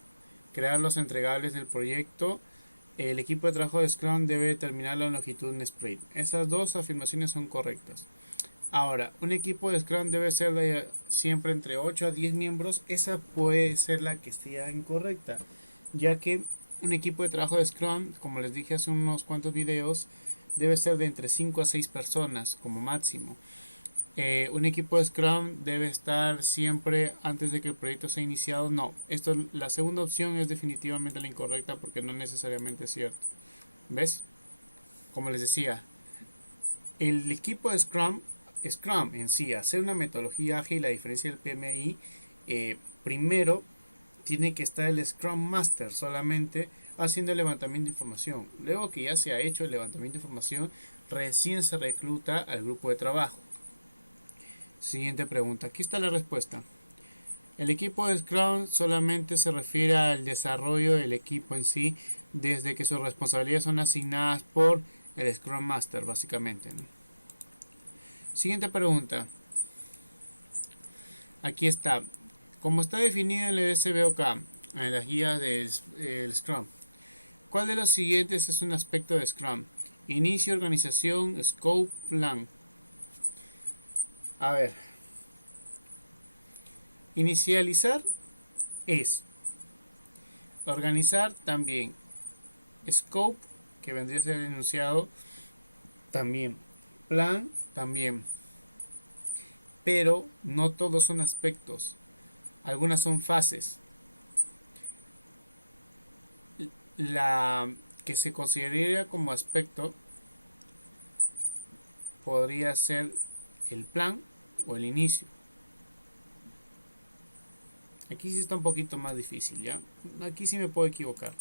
crear los entregables del proyecto. El equipo de trabajo de Scrum debe determinar la longitud de un sprint. Esas dos afirmaciones son correctas. Ahora, un equipo de Scrum debe ser de siempre entre 8 a 10 miembros. Esa puede ser la que sea incorrecta, ya que un equipo de trabajo de Scrum, como les dije hace unos cuantos videos, debe ser de entre 5 a 6 personas como máximo. Un equipo de Scrum debe estar siempre antes de que el proyecto sea iniciado. No, la segunda opción es definitivamente la incorrecta porque no necesariamente es cierto. ¿Ves? Como les decía, el equipo de Scrum en sí, hacer una metodología ágil a diferencia del PMI, primero tiene que estar el Scrum Master solamente haciendo el levantamiento de información. Luego que ya se ha hecho el levantamiento de información, recién se recluta al grupo de trabajo. Siguiente pregunta. Aquí está la respuesta. El equipo de Scrum solamente se refiere al desarrollo del equipo en sí, desde que sus responsabilidades son asignadas por el Scrum Master, básicamente, ¿no? Siguiente pregunta. Aquí está. Como está definido en el SBOK, en las guías del Scrum, ¿cuál de los siguientes es un aspecto de Scrum? Inicio, organización, scope, plan. A ver. Inicializar es. Organizar también. Scope, que vendría a ser el enunciado, también. Plan, también. Pero no todos son aspectos. Algunas son fases. La que se consideraría como aspecto podría ser el plan o el inicio. Aquí sí está un poquito más difícil, ¿ya? Aquí sí me puedo equivocar.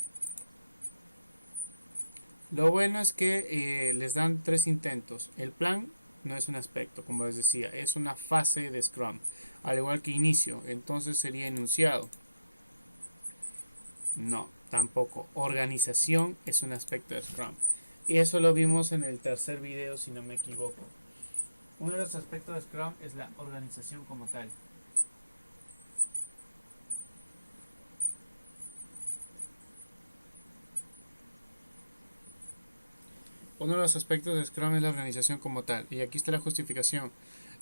Lo bueno es que les dan 3 intentos. El plan no es un aspecto, como les decía, es una fase de Scrum, al igual que inicio, entonces sería enunciado. No, tampoco. Organización es un aspecto de Scrum. Y eso lo vimos en el tercer video, si no me equivoco. Uno de los aspectos de Scrum es la organización como tal. Uno de los aspectos de Scrum es la organización como tal. Y aquí está la justificación.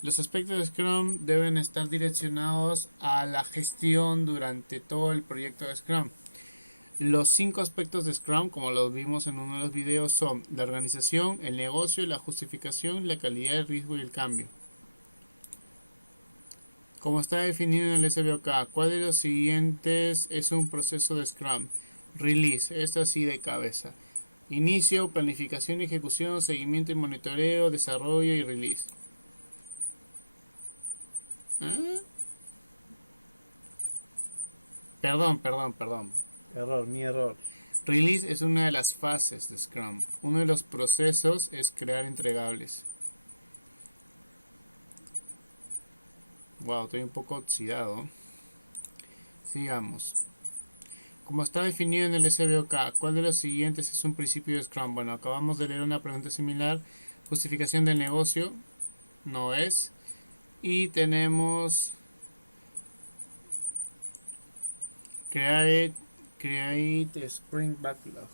Los aspectos de Scrum deben estar direccionados a la gestión durante todo el proyecto de Scrum. Los 5 aspectos de Scrum, como los vimos en uno de los videos, son la organización, el negocio, la justificación, la calidad, el riesgo y el cambio. Como está definido en el SBOK, ¿cuál de los siguientes es un proceso de Scrum? Release, esto así de cabeza. Inicio, planificación y ejecución, seguimiento y monitoreo, desarrollo y release. ¿Ah? Perdón. Error, mi error. Release es una de las fases de Scrum. Uno de los procesos es crear entregables. Wow, estoy un poco oxidado. Sigamos. Como está definido en el SBOK, ¿cuál de los siguientes es un principio de Scrum? Bueno, acabamos de leer una pregunta similar. Justificación del negocio. No es. Y tenemos create Spring Backlog.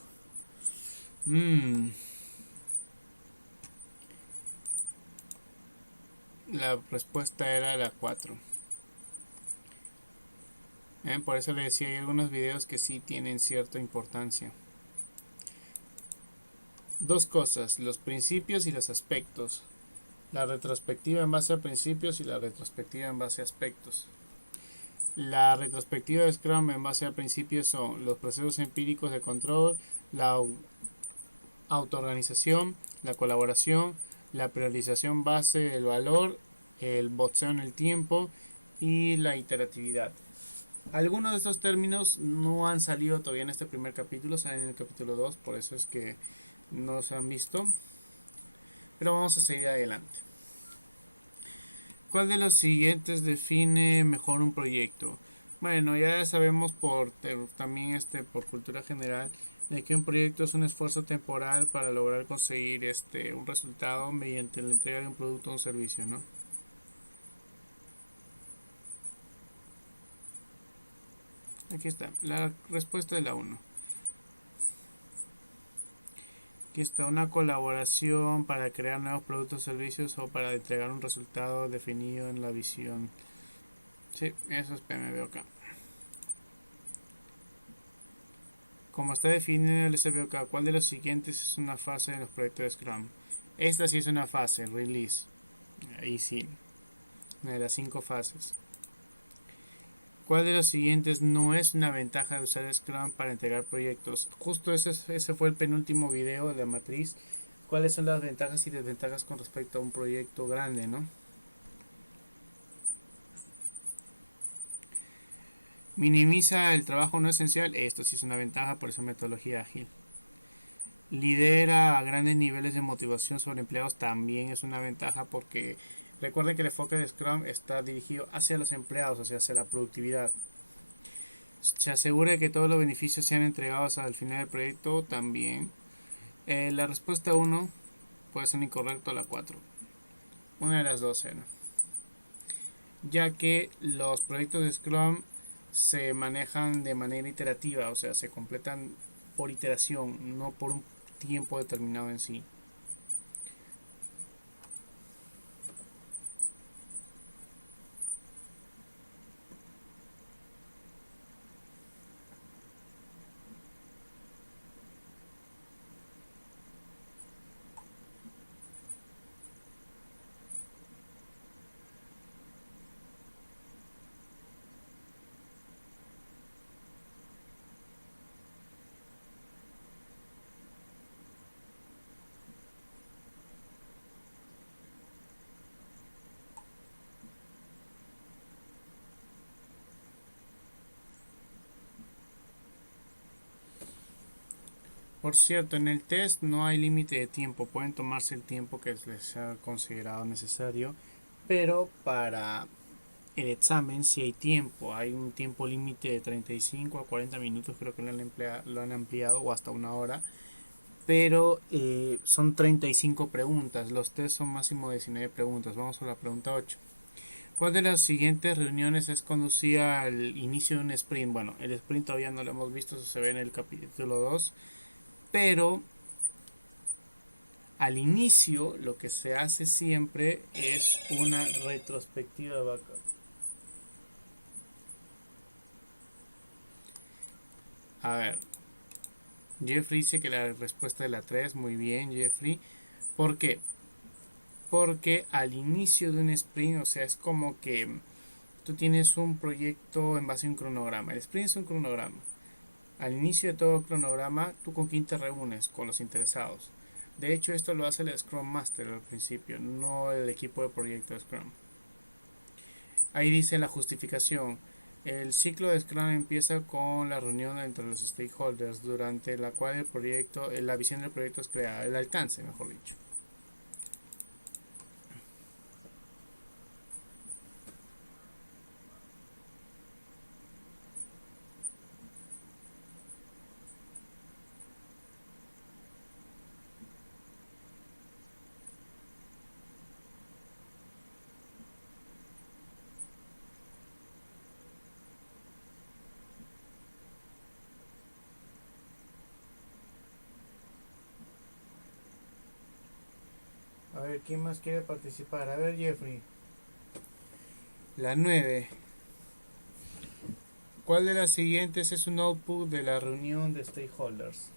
La respuesta era la 4. Por eso le decía, hay algunos videos que sí tienen cierta importancia. Dos cosas, los principios y los aspectos. La retrospectiva en base a principios y la retrospectiva en base a aspectos. La retrospectiva de Scrum en base a principios son los procesos empíricos de control, la autoorganización, la colaboración, la priorización base del valor, el boxeo en el tiempo y la iteratividad. Algunos de estos términos no han salido todavía en este primer capítulo, salen en el capítulo 2, por eso es que no se han visto. Pero vamos a seguir adelante. ¿Cuál de los siguientes define mejor un proyecto? Bueno, ya sabemos también por cultura general de que un proyecto es un esfuerzo temporal para lograr conseguir un resultado mediante la entrega de un producto o un servicio, ¿no? Aquí está, la respuesta de la 1. Aquí está, una colaboración para crear nuevos productos o servicios o para entregar un resultado definido en la visión. Sí, eso es PMB acá. Como está definido en el SBOK, ¿cuál de los siguientes es una fase de los proyectos de Scrum? Esta sí es una fase, release. Ahí sí, una de las 5 fases. ¿Cuál de los siguientes no es una ventaja de usar Scrum para entregar proyectos? Justo ese fue el penúltimo video de la matriz. ¿Cuáles son las ventajas y desventajas con respecto a un proyecto grande, no? Minimiza el trabajo no esencial. Esto sí es una ventaja por esa metodología ágil. Lidera a grandes niveles de motivación sobre empleados. También es una ventaja porque recuerden que el enfoque de Scrum está dirigido hacia los empleados, o sea, hacia la productividad. Se asegura de que todos los beneficios sean entregados al final del proyecto. También la respuesta 1 puede ser incorrecta, la 4. Una de las dos era. Ya que los proyectos de Scrum se manejan de manera iterativa, o sea, se completan por iteración, no por un tiempo determinado en sí. Por cierto, en el test no hay límite de tiempo, pueden tomarse el tiempo que les sea considerado necesario, pero para el examen sí hay tiempo, hay un tiempo límite de 35 a 40 minutos, creo que lo han ampliado, o hasta una hora, pero son 35 preguntas. Los test son máximo 19 preguntas. Vamos a la pregunta 8. ¿Cuál de las siguientes reuniones es conducida al inicio de un sprint? Bueno, el sprint todavía no lo hemos visto, eso se ve en el capítulo 2, pero al inicio lo que se hace siempre es una retrospectiva de backup. A ver, Jeffrey dice que la respuesta es la 3. Muy bien, Jeffrey. ¿Por qué? Porque al inicio de un sprint, o sea, es como que tú tienes un proyecto en base a un cronograma. El sprint es un cronograma. Al inicio de todo cronograma, ¿tú con quién te reúnes? Con los interesados. De hecho, esto lo hace el Scrum Master al principio, no el equipo de proyecto de Scrum. Ahí dice la justificación. El ciclo de Scrum empieza con la reunión entre los stakeholders, durante la cual el proyecto, la visión del proyecto es creada, el alcance, mejor dicho. A ver, ¿quién más quiere participar? A ver, Jeffrey. La 9. ¿Cuál de las siguientes es un output de la reunión de stakeholders?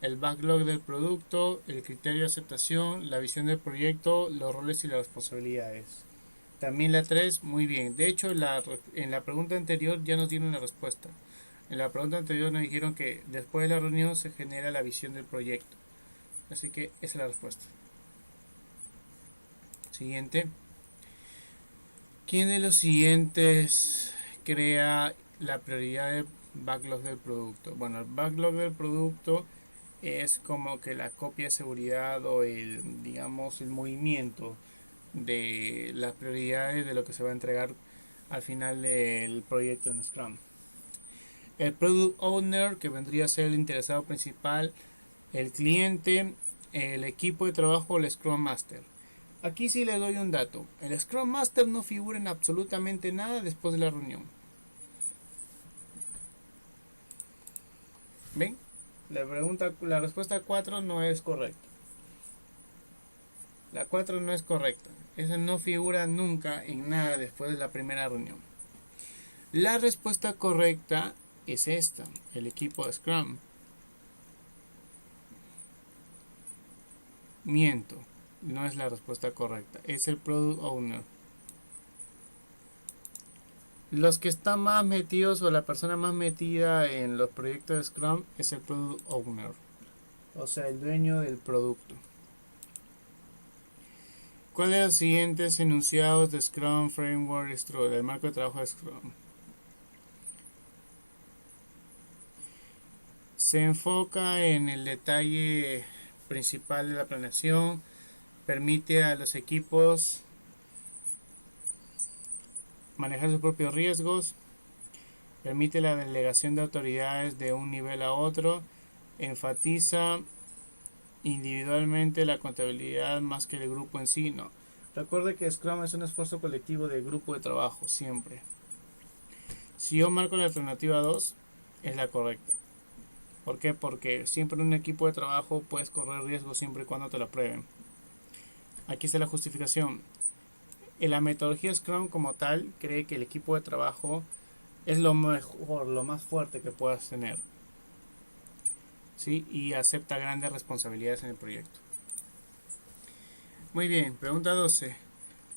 El backlog del producto, el criterio de aceptación, la visión del proyecto, los roles y las responsabilidades. También la 3, muy bien. De hecho, en la pregunta anterior ya nos dieron la respuesta. En la pregunta anterior nos dijeron que después de la reunión se genera la visión del proyecto. Así que esa es la respuesta. Siguiente. ¿Quién de los siguientes crea la prioridad del backlog del producto? Bueno, el backlog del producto es como que la copia de seguridad o el, digamos, el movimiento de las prioridades de lo que se va a entregar al final del proyecto en Scrum. El Product Owner, que vendría a ser el interesado principal, el cliente, el equipo de trabajo, el Scrum Master. Aquí sí les doy un dato. El Scrum Master no figura en absolutamente nada después de la reunión. ¿Ven? La respuesta 4 no es correcta. La 4 no es correcta. Esa no figura nunca en nada después de la primera reunión. La respuesta correcta es esta, el equipo de Scrum. Miento, no es la respuesta correcta, es el Product Owner. Los que están más metidos o la persona más metida en los proyectos de Scrum es el Product Owner, o sea, el dueño del producto. ¿Cuál de los siguientes enunciados de Scrum Framework Structure, el marco de trabajo de Scrum? Se enfoca en el detalle principal de la planeación, permite a los equipos manejar sus propios riesgos, permite la delegación de autoridades de un nivel a otro, enfatiza individualmente la contabilidad más que el grupo en sí. No. Recuerde que Scrum es un esfuerzo colectivo de grupo de trabajo, siempre. Si yo marco la alternativa 2, es la correcta. ¿Por qué? Porque siempre en un equipo de trabajo puedes correr riesgos siempre y cuando te lo aprueben. Aquí está la justificación. En la metodología Scrum como tal cree que el equipo de trabajo es lo mejor, lo más fuerte que puedas tener, ¿sí? Y acepta grandes responsabilidades en el proyecto. Muy bien, pregunta 12.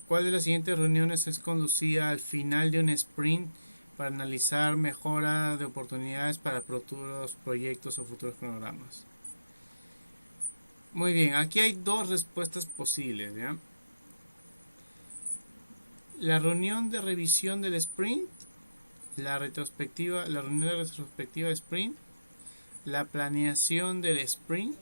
¿Cuál de las siguientes reuniones es conducida al final de un sprint para analizar mejora de oportunidades para futuros proyectos o futuros cronogramas? Muy bien, aquí hay dos respuestas posibles, ¿ya? La reunión de revisión del sprint, la reunión de retrospectiva de sprint, la planeación del sprint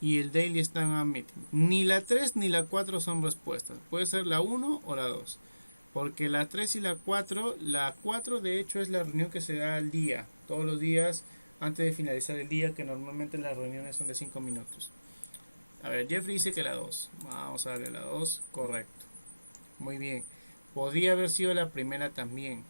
y el daily stand-up meeting. Ni la 3 ni la 4 son respuestas. Puede ser la 1 o la 2. Porque la 3 y la 4 de hecho es la reunión que se da al día. Todos los días antes de finalizar el día, que normalmente las reuniones son de 5 minutos. A ver, Jeffrey dice que la 2. Vamos a darle la 2. Correcto. Muy bien. Podría haber sido la primera también,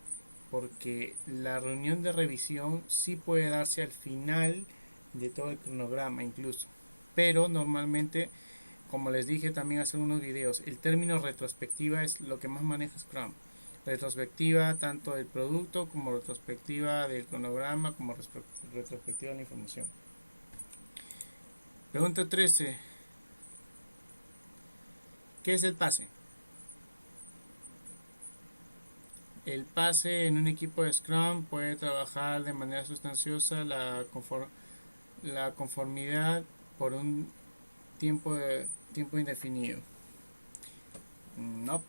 porque la reunión de revisión sí puede darse al final de todo el cronograma incluso. Pero normalmente, como les dije también hace unos videos, el término retrospectiva es lo que más maneja Scrum. Retrospectiva tanto del producto como retrospectiva del cronograma como retrospectiva de la información. Pregunta 13. ¿Qué es el pase? El pase en un equipo de Scrum puede trabajar de manera sustanciosa la conformidad por un tiempo indefinido. No.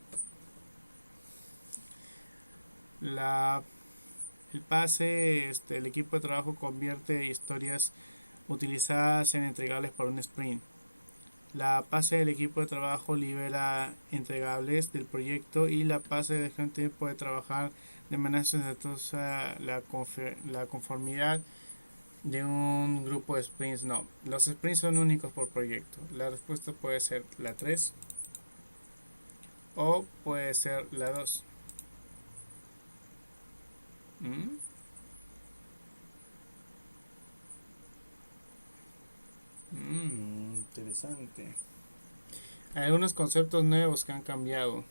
El pase, el equipo de trabajo convierte historias utilizadas en entregables para un sprint. La pase del equipo de trabajo libera entregables del proyecto y la pase de gente puede trabajar de manera sustanciosa la conformidad de un grupo de sprints. No, los sprints son únicos por proyecto. La respuesta puede ser la 3 o puede ser la 2. Interesante. Hay algunos conceptos nuevos que han cambiado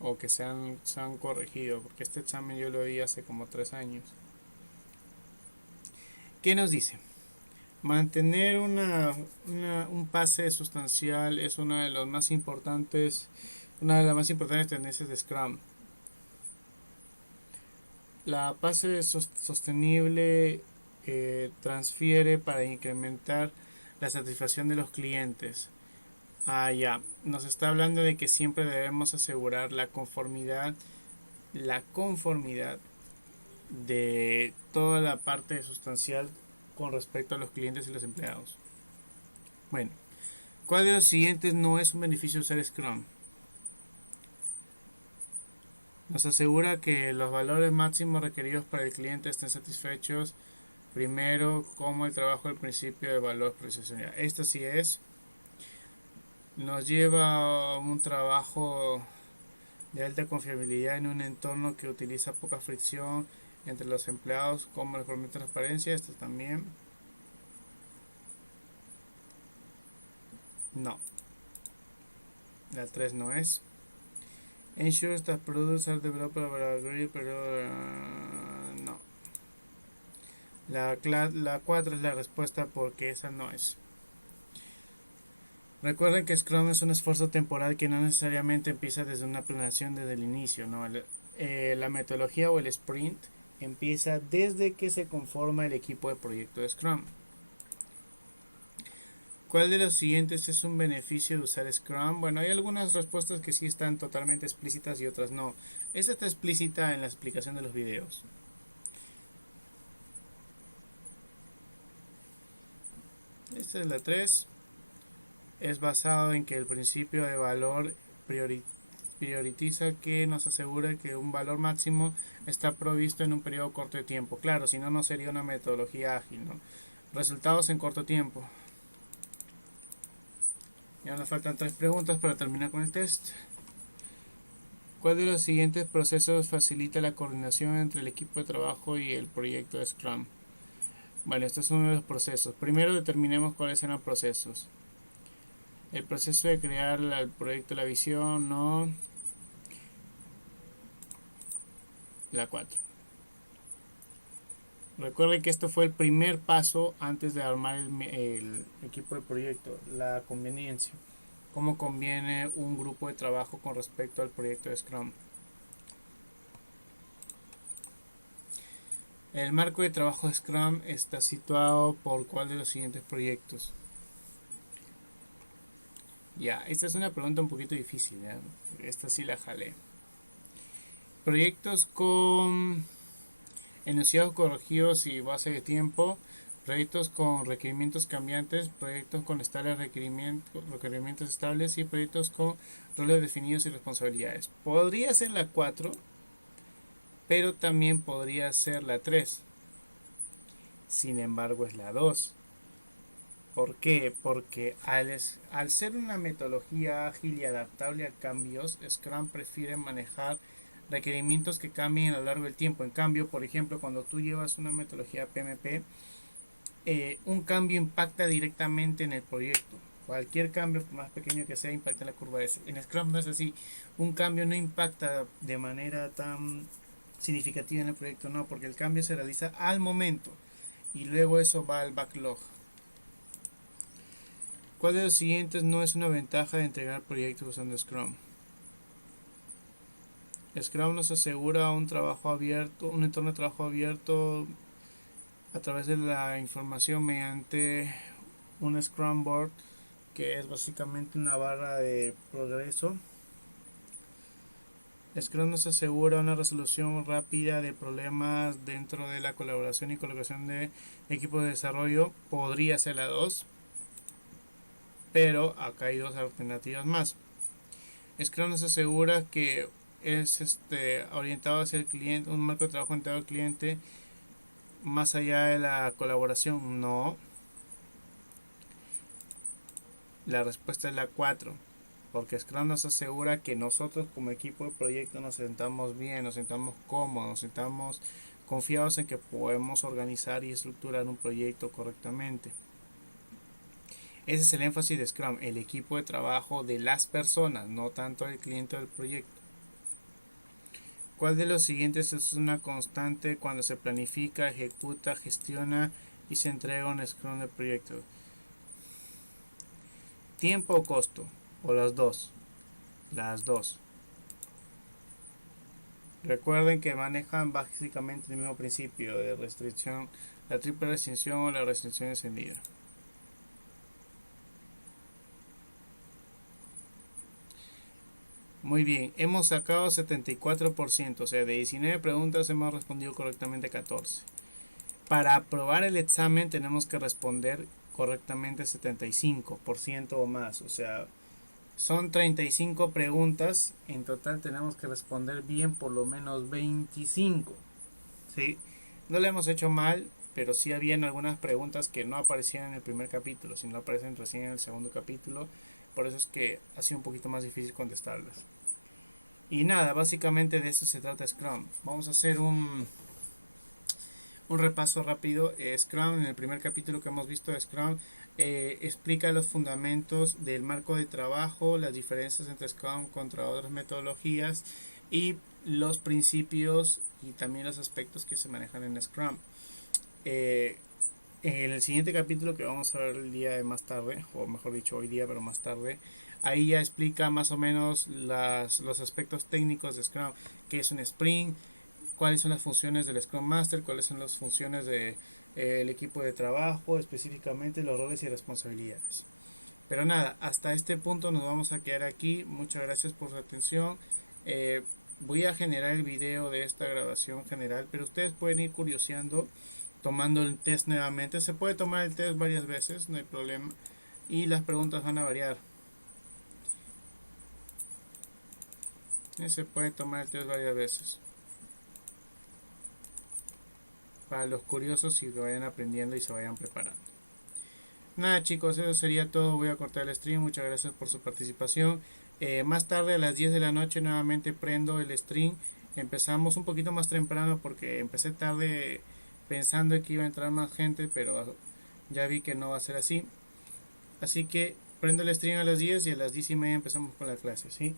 o que se han corregido, porque este examen yo lo di hace como 3 años. ¿Qué nos dice? Mantener un pase sustancial es una de las más importantes tendencias de Scrum. La pase sostenible transfiere para incrementar la satisfacción de los clientes. Ya, nos está hablando de que siempre debemos asegurar la conformidad de toda la parte sustancial con respecto a los clientes y los empleados. Bueno, ¿cuál de los siguientes no es un beneficio de usar Scrum? Nos asegura que los valores máximos requeridos para el cliente estén satisfechos primero, como el trabajo al principio de valor profesional. Esto sí es. Nos lleva a un trabajo de alta confiabilidad en un entorno que utiliza poca fricción entre los empleados, como les promete transparencia. Esto también. No. La 3 no es. Ensures that products are developed by a group, pero no. La 4 es la respuesta porque esa no es. Recuerden que Scrum es un esfuerzo temporal que no necesariamente empieza desde una planeación desde el inicio, ¿no? La metodología o el sprint empieza desde que se conforma el equipo de proyecto de Scrum. ¿Cuál de los siguientes es un beneficio de usar Scrum? Bueno, hay algunas respuestas que sí están totalmente explícitas y otras no. Esta está explícita en la explicación de los videos. Esta es la 3. Es basado en que el principio de valor prioriza que nos asegure que un valor máximo está provisto en un periodo corto de tiempo. Claro, si no, no sería una metodología ágil, ¿no? Resultados en corto tiempo. Ya nos faltan 3 preguntas para terminar con el test. ¿Cuál de los siguientes procesos facilita la coordinación entre el equipo de trabajo y el proyecto de Scrum? Bueno, este es uno de los procesos. Primero determinemos cuáles son los procesos. El proceso de crear el proyecto, la visión, no. La 4. Recuerden que esto fue el primer paso antes de armar el equipo de proyecto, la conveniencia. Cómo conviene un grupo de trabajo con respecto al proyecto de Scrum. El marco de trabajo de Scrum está situado por cuál de los siguientes proyectos. Ya, esta es una pregunta un poquito difícil, ¿ya? Esta sí la jalé. Proyectos con enunciados corregidos y base de tiempo, proyectos con requerimientos cambiantes, proyectos con estables requerimientos estables y proyectos con roles definidos y responsabilidades. Podría ser la 4, pero también podría ser la 3. sin embargo es la 2. ¿Por qué? Porque al ser una metodología ágil y adaptable a cambios, Scrum prefiere manejar requerimientos que cambien a lo largo del tiempo. En cambio, por ejemplo, cuando tú llevas una metodología PMP, un cambio impacta directamente en el proyecto. Cualquier cambio, por más pequeño que sea, impacta en la curva S. En Scrum no es así. Un cambio no impacta de manera tan significativa en el proyecto, no, porque el cambio se realiza al momento y luego eso va al backlog. ¿Cuál de los siguientes no es una ventaja de entregar proyectos usando Scrum? Scrum nos asegura un trabajo abierto, un entorno de trabajo abierto a través de la información mediante un Scrum Board, que es básicamente una barra de progreso. Scrum nos asegura una resolución rápida de problemas dentro de la colaboración y colocación de equipos de desarrollo. Podría ser la 2, pero acá hay dos alternativas más. Scrum nos asegura que es orientado hacia el cliente, un marco de trabajo orientado al cliente más allá de la colaboración. No. La respuesta es la 4, porque Scrum nos asegura que nosotros como equipo de proyecto nos sentamos bien, nos sentamos cómodos, nos sentamos confiados en que podemos organizar y estructurar un proyecto correctamente. Ese es el énfasis de Scrum, el equipo de trabajo de las personas, no tanto el cliente del proyecto. ¿Cuál de los siguientes es una constante cuando se planifica, ejecuta, gestiona y se entrega un Scrum de proyecto? ¿Tiempo o costo? ¿O las dos? Las dos. Recuerden que manejan básicamente el mismo principio de restricción, la triple restricción o la restricción extendida. Muy bien, hemos sacado 74%, o sea, de 19 preguntas hemos respondido correctamente 14. Para aprobar el examen tenemos que responder correctamente 75% o más, o sea, son 35 preguntas, en total tenemos que responder bien por lo menos 25. ¿Sí? No lo hemos hecho mal, pero sí habían algunas preguntas que no aparecían en el primer capítulo, sino aparecen recién en el segundo capítulo, por eso es que ha sido un poquito más difícil contestarlas. Y nada, básicamente de eso se trata Scrum. Vamos a hacer un repaso rápido. Scrum, en el primer capítulo que hemos visto de Scrum, explica los fundamentos del marco de trabajo, las diferencias entre Scrum contra otras metodologías y los principios y también los aspectos que se manejan en Scrum. En el siguiente capítulo que vamos a ver el día de más tarde, o mejor dicho hoy día pero más tarde, ahí ya explica más o menos los aspectos técnicos de Scrum, qué es un sprint, cuáles son las funciones del Scrum Master, cuáles son las funciones del equipo de trabajo, específicamente los roles y responsabilidades. Pero nada, hasta este punto nos vamos a quedar aquí. Muchas gracias por su atención. Voy a generar el video de esta grabación general, pero ustedes pueden ir curioseando, tomando el test nuevamente. Se puede tomar el test varias veces, no hay problema. Y las preguntas van a variar. Se puede tomar el test varias veces. Para los curiosos y que vayan aprendiendo y se vayan preparando. Nada chicos, eso sería todo. Voy a cortar el stream. Muchas gracias por su participación. Más tarde a las 10 de la noche nuevamente prendo el stream. Empezamos un poquito más temprano porque empecé tarde pensando que iba a entrar más gente, pero ya vi que no va a ser así. Así que prendo el stream a las 10 y a las 10:30 empezamos con la clase, ¿sí?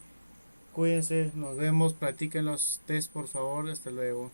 Cuídense, nos vemos, practiquen los test por favor. Hasta luego.